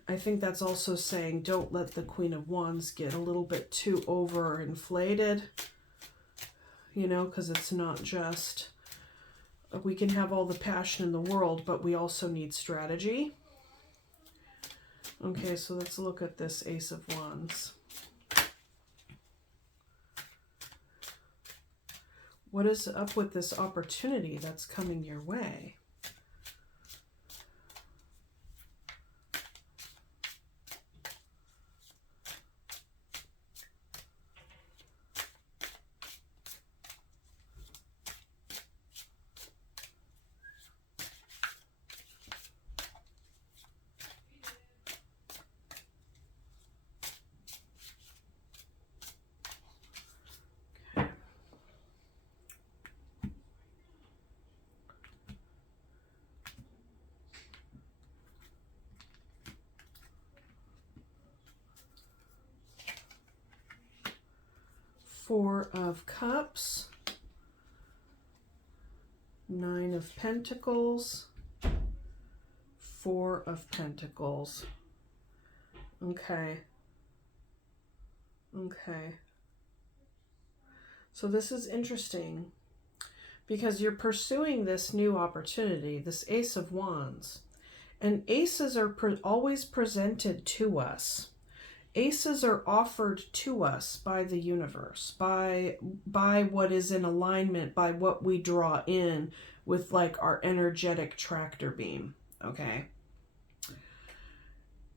I think that's also saying don't let the Queen of Wands get a little bit too overinflated, you know, because it's not just, we can have all the passion in the world, but we also need strategy. Okay, so let's look at this Ace of Wands. What is up with this opportunity that's coming your way? Four of Cups, Nine of Pentacles, Four of Pentacles. Okay. Okay. So this is interesting because you're pursuing this new opportunity, this Ace of Wands. And aces are always presented to us. Aces are offered to us by the universe, by what is in alignment, by what we draw in with like our energetic tractor beam, okay?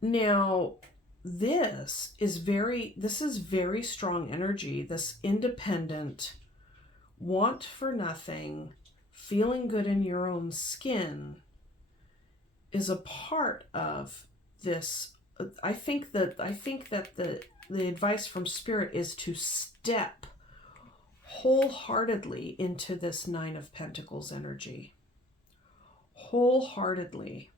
Now, this is very strong energy, this independent, want for nothing, feeling good in your own skin is a part of this. I think that the advice from Spirit is to step wholeheartedly into this Nine of Pentacles energy. Wholeheartedly.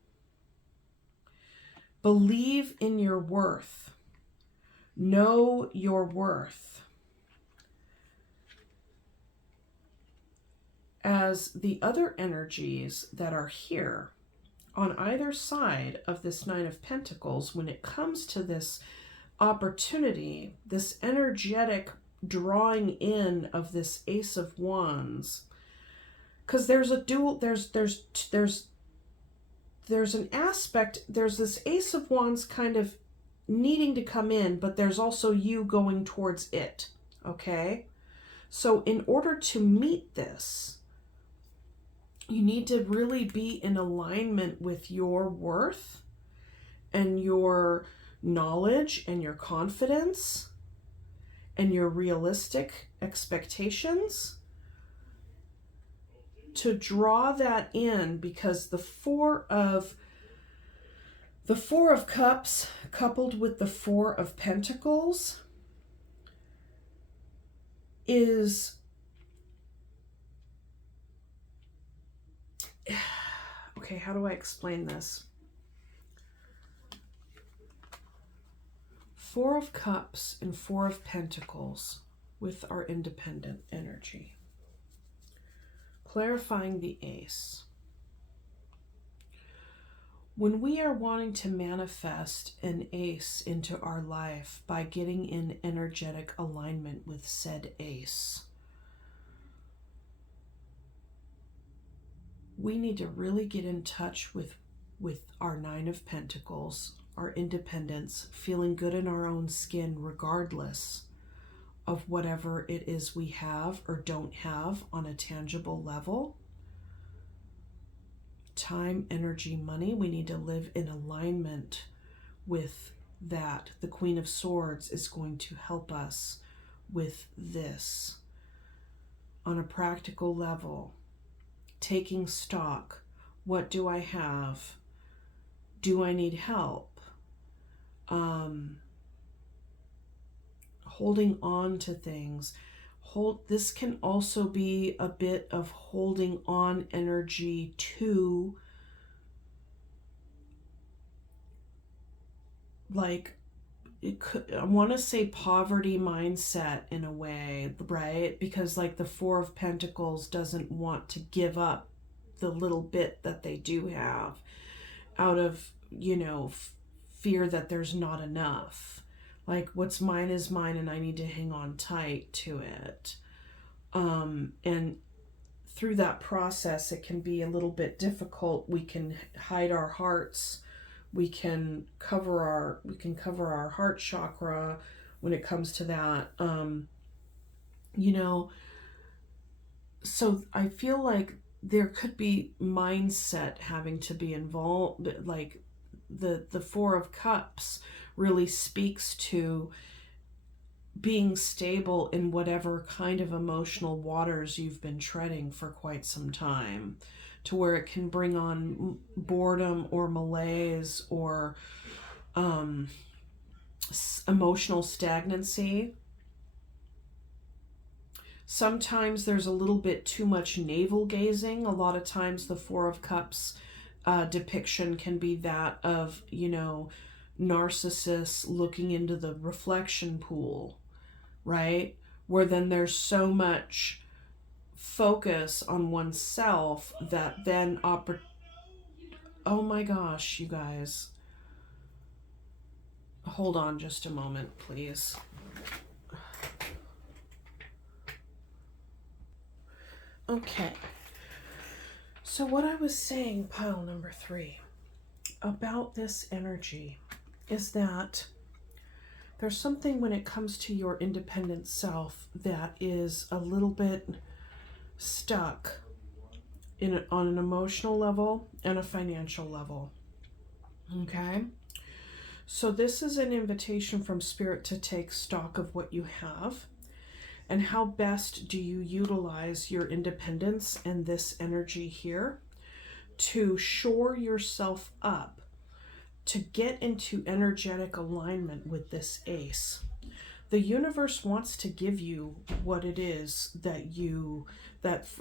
Believe in your worth. Know your worth. As the other energies that are here on either side of this Nine of Pentacles, when it comes to this opportunity, this energetic drawing in of this Ace of Wands, because there's a dual, there's an aspect, there's this Ace of Wands kind of needing to come in, but there's also you going towards it, okay? So in order to meet this, you need to really be in alignment with your worth and your knowledge and your confidence and your realistic expectations to draw that in, because the Four of Cups coupled with the Four of Pentacles is, okay, how do I explain this? Four of Cups and Four of Pentacles with our independent energy. Clarifying the Ace. When we are wanting to manifest an Ace into our life by getting in energetic alignment with said Ace, we need to really get in touch with our Nine of Pentacles, our independence, feeling good in our own skin regardless of whatever it is we have or don't have on a tangible level. Time, energy, money, we need to live in alignment with that. The Queen of Swords is going to help us with this on a practical level. Taking stock. What do I have? Do I need help? Holding on to things. This can also be a bit of holding on energy to, like, I want to say poverty mindset in a way, right? Because like the Four of Pentacles doesn't want to give up the little bit that they do have out of, you know, fear that there's not enough. Like, what's mine is mine and I need to hang on tight to it. And through that process, it can be a little bit difficult. We can hide our hearts. We can cover our heart chakra when it comes to that. You know, so I feel like there could be mindset having to be involved. Like the Four of Cups really speaks to being stable in whatever kind of emotional waters you've been treading for quite some time, to where it can bring on boredom or malaise or emotional stagnancy. Sometimes there's a little bit too much navel gazing. A lot of times the Four of Cups depiction can be that of, you know, narcissists looking into the reflection pool, right? Where then there's so much focus on oneself that then oh my gosh, you guys. Hold on just a moment, please. Okay. So what I was saying, pile number 3, about this energy is that there's something when it comes to your independent self that is a little bit stuck on an emotional level and a financial level. Okay? So this is an invitation from Spirit to take stock of what you have and how best do you utilize your independence and this energy here to shore yourself up, to get into energetic alignment with this Ace. The universe wants to give you what it is that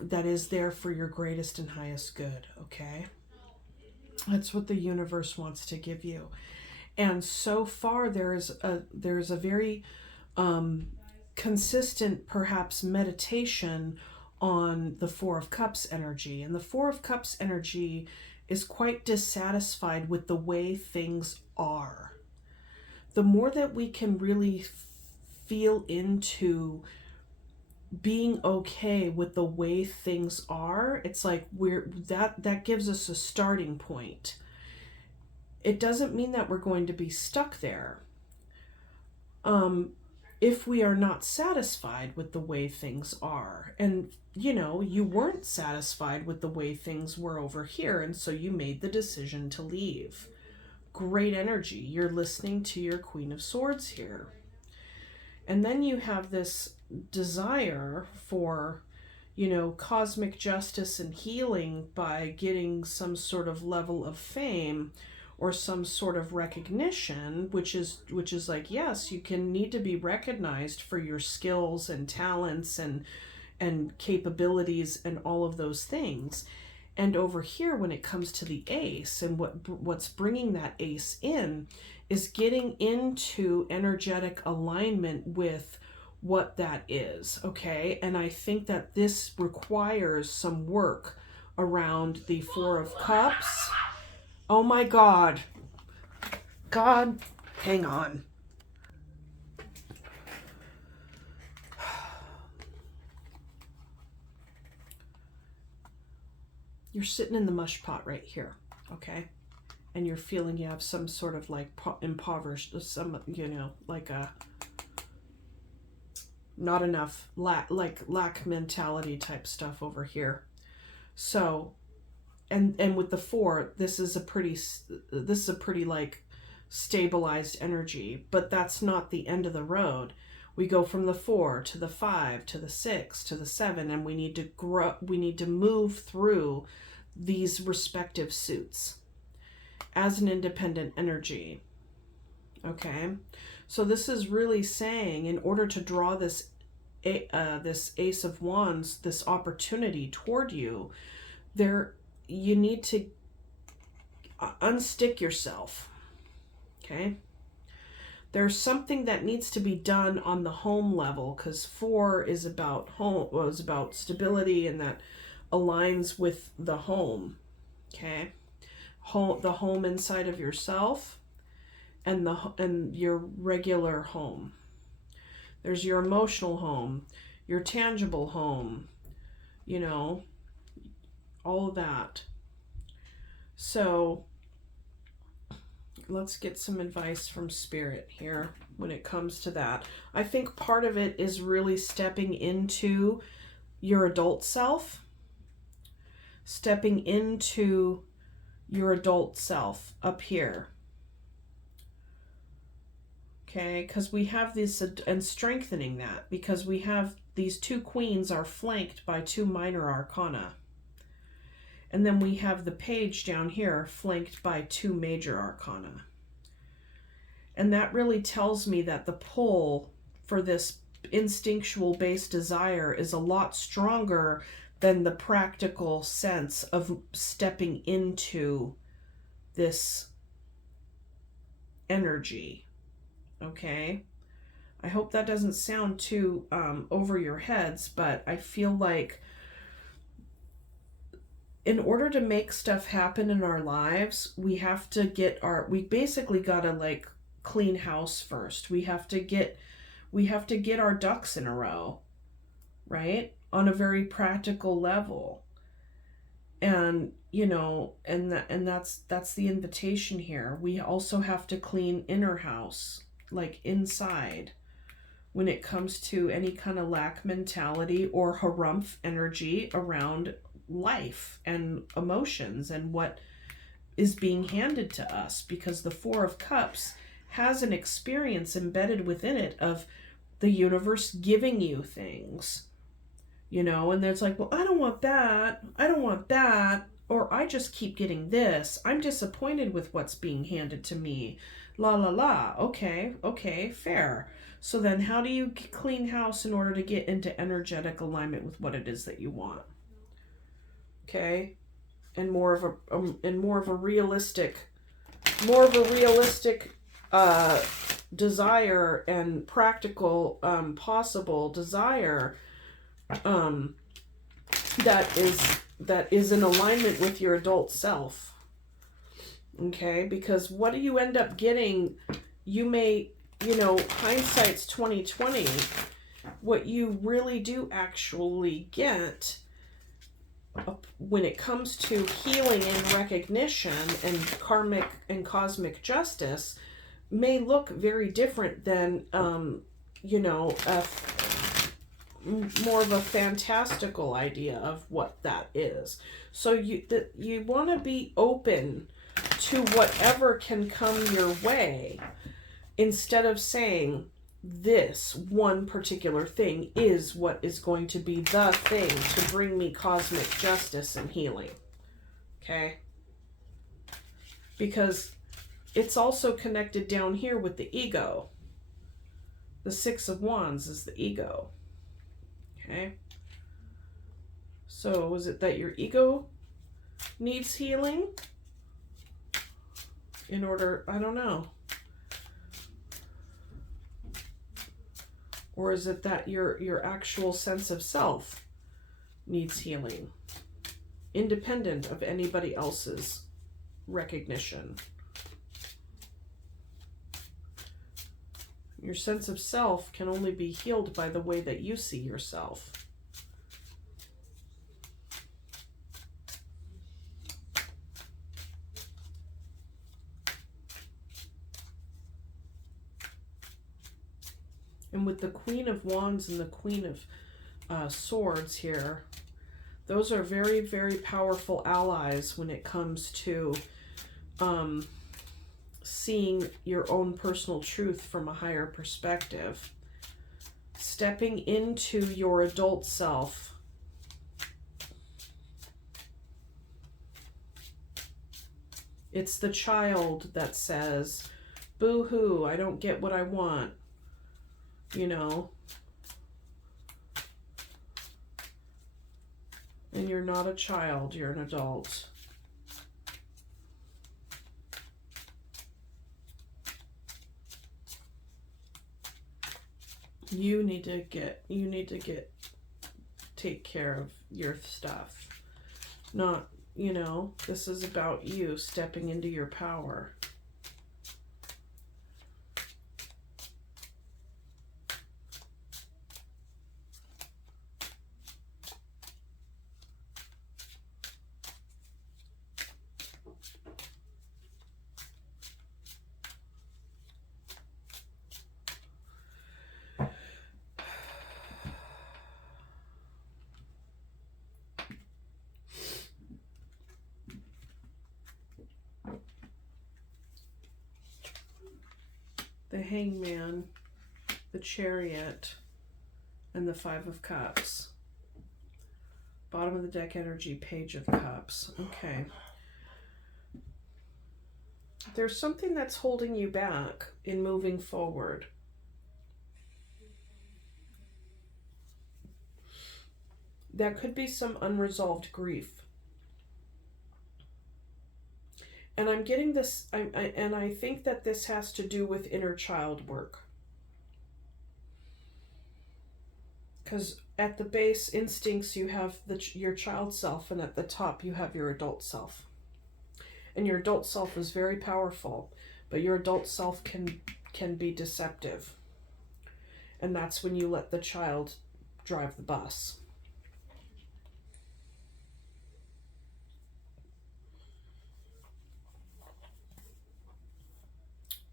that is there for your greatest and highest good, okay? That's what the universe wants to give you. And so far there's a very consistent, perhaps, meditation on the Four of Cups energy. And the Four of Cups energy is quite dissatisfied with the way things are. the more that we can really feel into being okay with the way things are, it's like that gives us a starting point. It doesn't mean that we're going to be stuck there. If we are not satisfied with the way things are, and you weren't satisfied with the way things were over here, and so you made the decision to leave. Great energy. You're listening to your Queen of Swords here. And then you have this desire for, cosmic justice and healing by getting some sort of level of fame or some sort of recognition, which is like, yes, you can need to be recognized for your skills and talents and capabilities and all of those things. And over here, when it comes to the ace, and what's bringing that ace in is getting into energetic alignment with what that is, okay? And I think that this requires some work around the Four of Cups. Oh my God. God, hang on. You're sitting in the mush pot right here, okay? And you're feeling you have some sort of like impoverished, like a not enough lack mentality type stuff over here. So, and with the four, this is a pretty like stabilized energy, but that's not the end of the road. We go from the 4 to the 5 to the 6 to the 7, and we need to grow. We need to move through these respective suits as an independent energy. Okay, so this is really saying, in order to draw this Ace of Wands, this opportunity toward you, you need to unstick yourself. Okay, there's something that needs to be done on the home level, because 4 is about home, is about stability, and that aligns with the home. Okay, the home inside of yourself, and your regular home. There's your emotional home, your tangible home, all of that. So let's get some advice from Spirit here when it comes to that. I think part of it is really stepping into your adult self. Stepping into your adult self up here. Okay, because we have this, and strengthening that, because we have these 2 queens are flanked by 2 minor arcana. And then we have the page down here flanked by 2 major arcana. And that really tells me that the pull for this instinctual based desire is a lot stronger than the practical sense of stepping into this energy. Okay? I hope that doesn't sound too over your heads, but I feel like in order to make stuff happen in our lives, we basically gotta like clean house first. We have to get our ducks in a row, right? On a very practical level. And that's the invitation here. We also have to clean inner house, like inside, when it comes to any kind of lack mentality or harumph energy around life and emotions and what is being handed to us, because the 4 of Cups has an experience embedded within it of the universe giving you things, and there's like, well, I don't want that, or I just keep getting this. I'm disappointed with what's being handed to me. La la la. Okay, fair. So then how do you clean house in order to get into energetic alignment with what it is that you want? Okay? And more of a realistic desire and practical possible desire that is in alignment with your adult self. Okay, because what do you end up getting, you may, you know, hindsight's 2020. What you really do actually get when it comes to healing and recognition and karmic and cosmic justice may look very different than, you know, more of a fantastical idea of what that is. So you want to be open to whatever can come your way, instead of saying this one particular thing is what is going to be the thing to bring me cosmic justice and healing. Okay? Because it's also connected down here with the ego. The Six of Wands is the ego. Okay? So is it that your ego needs healing? In order, I don't know. Or is it that your actual sense of self needs healing, independent of anybody else's recognition? Your sense of self can only be healed by the way that you see yourself. And with the Queen of Wands and the Queen of Swords here, those are very, very powerful allies when it comes to seeing your own personal truth from a higher perspective. Stepping into your adult self. It's the child that says, boo-hoo, I don't get what I want. You know, and you're not a child, you're an adult. You need to take care of your stuff. Not, you know, this is about you stepping into your power. The Hangman, the Chariot, and the Five of Cups. Bottom of the deck energy, Page of Cups. Okay. There's something that's holding you back in moving forward. That could be some unresolved grief. And I'm getting this, and I think that this has to do with inner child work. Because at the base instincts, you have your child self, and at the top, you have your adult self. And your adult self is very powerful, but your adult self can be deceptive. And that's when you let the child drive the bus.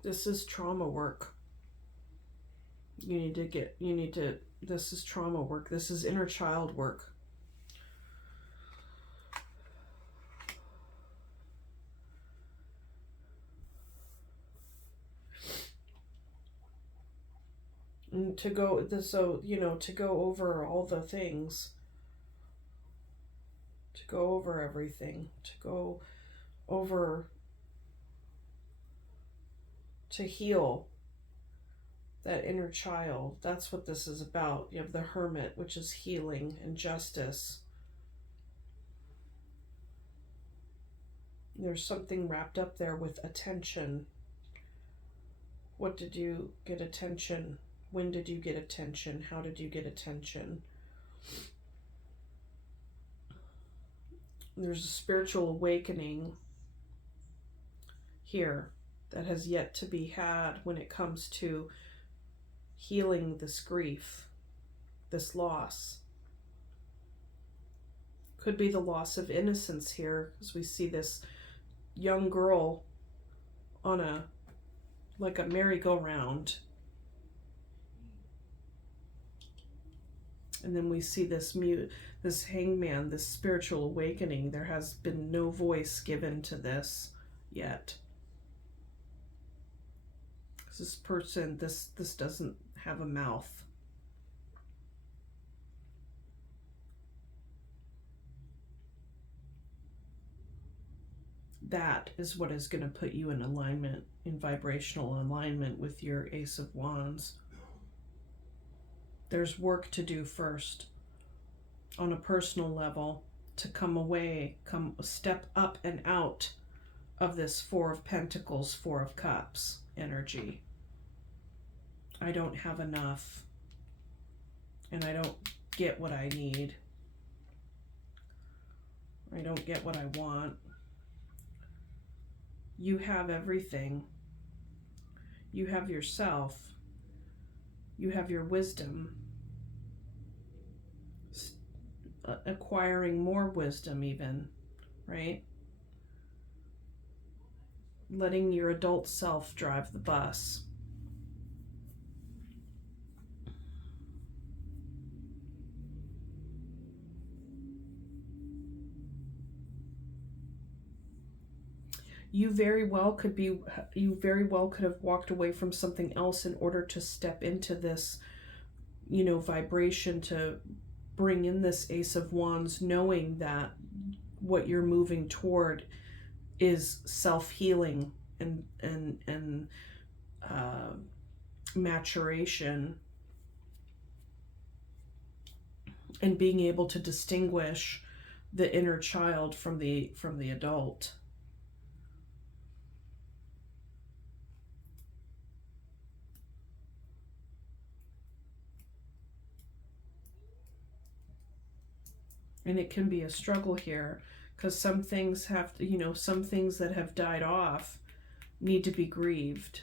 This is trauma work. This is trauma work. This is inner child work. And to go over all the things, to go over everything, to go over, to heal that inner child. That's what this is about. You have the Hermit, which is healing and justice. There's something wrapped up there with attention. What did you get attention? When did you get attention? How did you get attention? There's a spiritual awakening here that has yet to be had when it comes to healing this grief, this loss. Could be the loss of innocence here, as we see this young girl on a merry-go-round. And then we see this hangman, this spiritual awakening. There has been no voice given to this yet. This person, this doesn't have a mouth. That is what is going to put you in alignment, in vibrational alignment with your Ace of Wands. There's work to do first on a personal level to come step up and out of this Four of Pentacles, Four of Cups energy. I don't have enough, and I don't get what I need. I don't get what I want. You have everything. You have yourself. You have your wisdom. Acquiring more wisdom even, right? Letting your adult self drive the bus. You very well could have walked away from something else in order to step into this, vibration, to bring in this Ace of Wands, knowing that what you're moving toward is self-healing and maturation, and being able to distinguish the inner child from the adult. And it can be a struggle here, because some things have to, some things that have died off need to be grieved.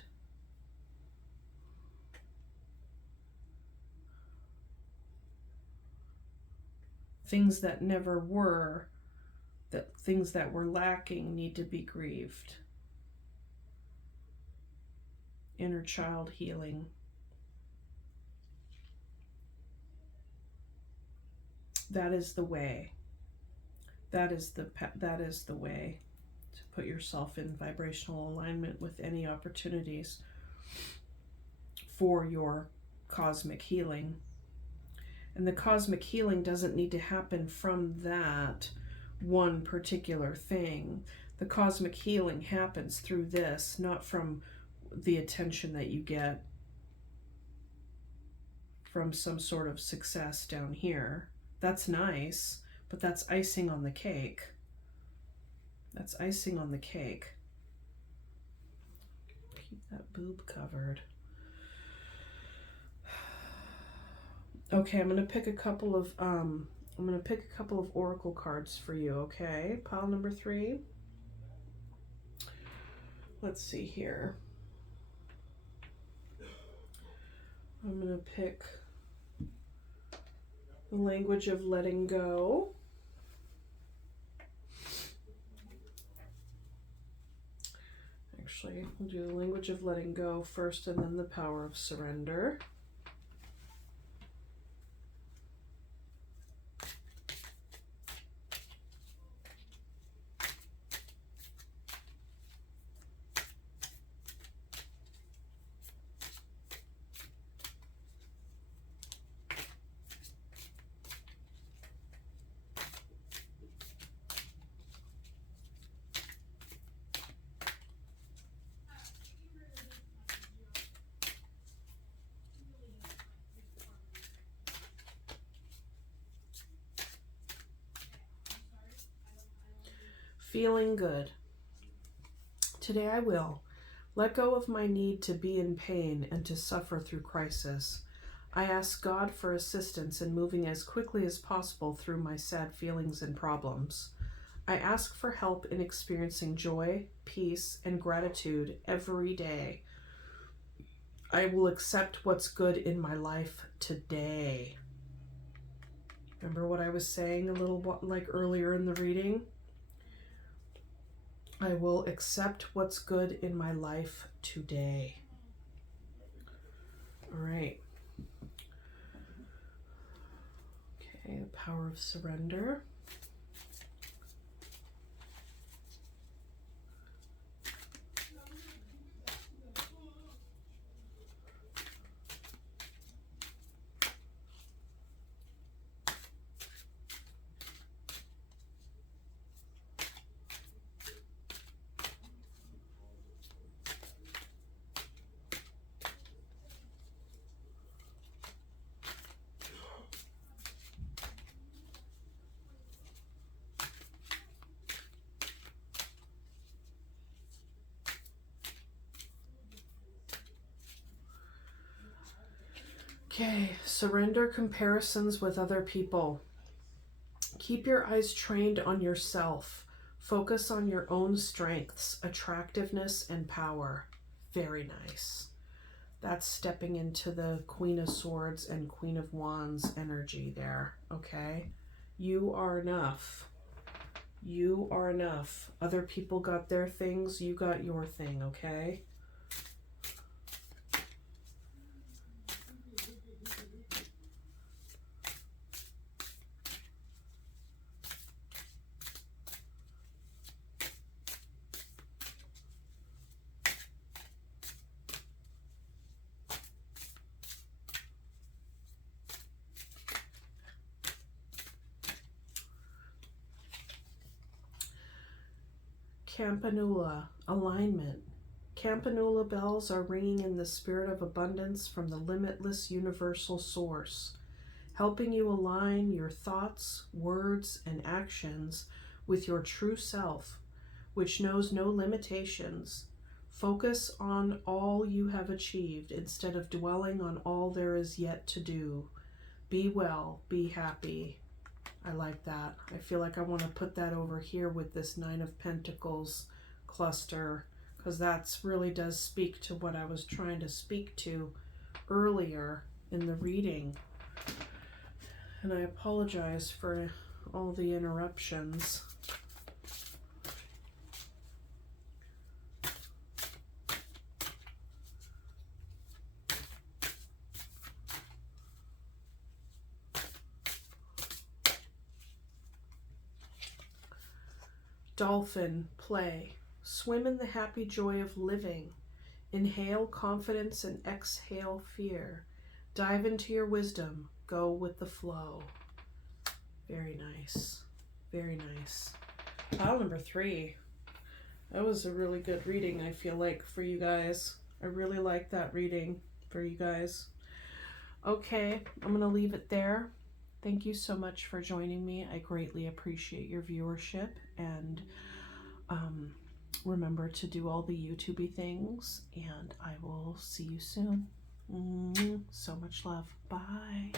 Things that never were, things that were lacking need to be grieved. Inner child healing. That is the way. That is the way to put yourself in vibrational alignment with any opportunities for your cosmic healing. And the cosmic healing doesn't need to happen from that one particular thing. The cosmic healing happens through this, not from the attention that you get from some sort of success down here. That's nice, but that's icing on the cake. That's icing on the cake. Keep that boob covered. Okay, I'm gonna pick a couple of oracle cards for you. Okay, pile number 3. Let's see here. I'm gonna pick the language of letting go. Actually, we'll do the language of letting go first, and then the power of surrender. Feeling good. Today I will let go of my need to be in pain and to suffer through crisis. I ask God for assistance in moving as quickly as possible through my sad feelings and problems. I ask for help in experiencing joy, peace, and gratitude every day. I will accept what's good in my life today. Remember what I was saying a little like earlier in the reading? I will accept what's good in my life today. All right. Okay, the power of surrender. Okay, surrender comparisons with other people. Keep your eyes trained on yourself. Focus on your own strengths, attractiveness, and power. Very nice. That's stepping into the Queen of Swords and Queen of Wands energy there, okay? You are enough. You are enough. Other people got their things, you got your thing, okay? Campanula, alignment. Campanula bells are ringing in the spirit of abundance from the limitless universal source, helping you align your thoughts, words, and actions with your true self, which knows no limitations. Focus on all you have achieved instead of dwelling on all there is yet to do. Be well, be happy. I like that. I feel like I want to put that over here with this Nine of Pentacles cluster, because that really does speak to what I was trying to speak to earlier in the reading. And I apologize for all the interruptions. Dolphin, play. Swim in the happy joy of living. Inhale confidence and exhale fear. Dive into your wisdom. Go with the flow. Very nice. Very nice. Pile number 3. That was a really good reading, I feel like, for you guys. I really like that reading for you guys. Okay, I'm going to leave it there. Thank you so much for joining me. I greatly appreciate your viewership, and remember to do all the YouTubey things, and I will see you soon. So much love. Bye.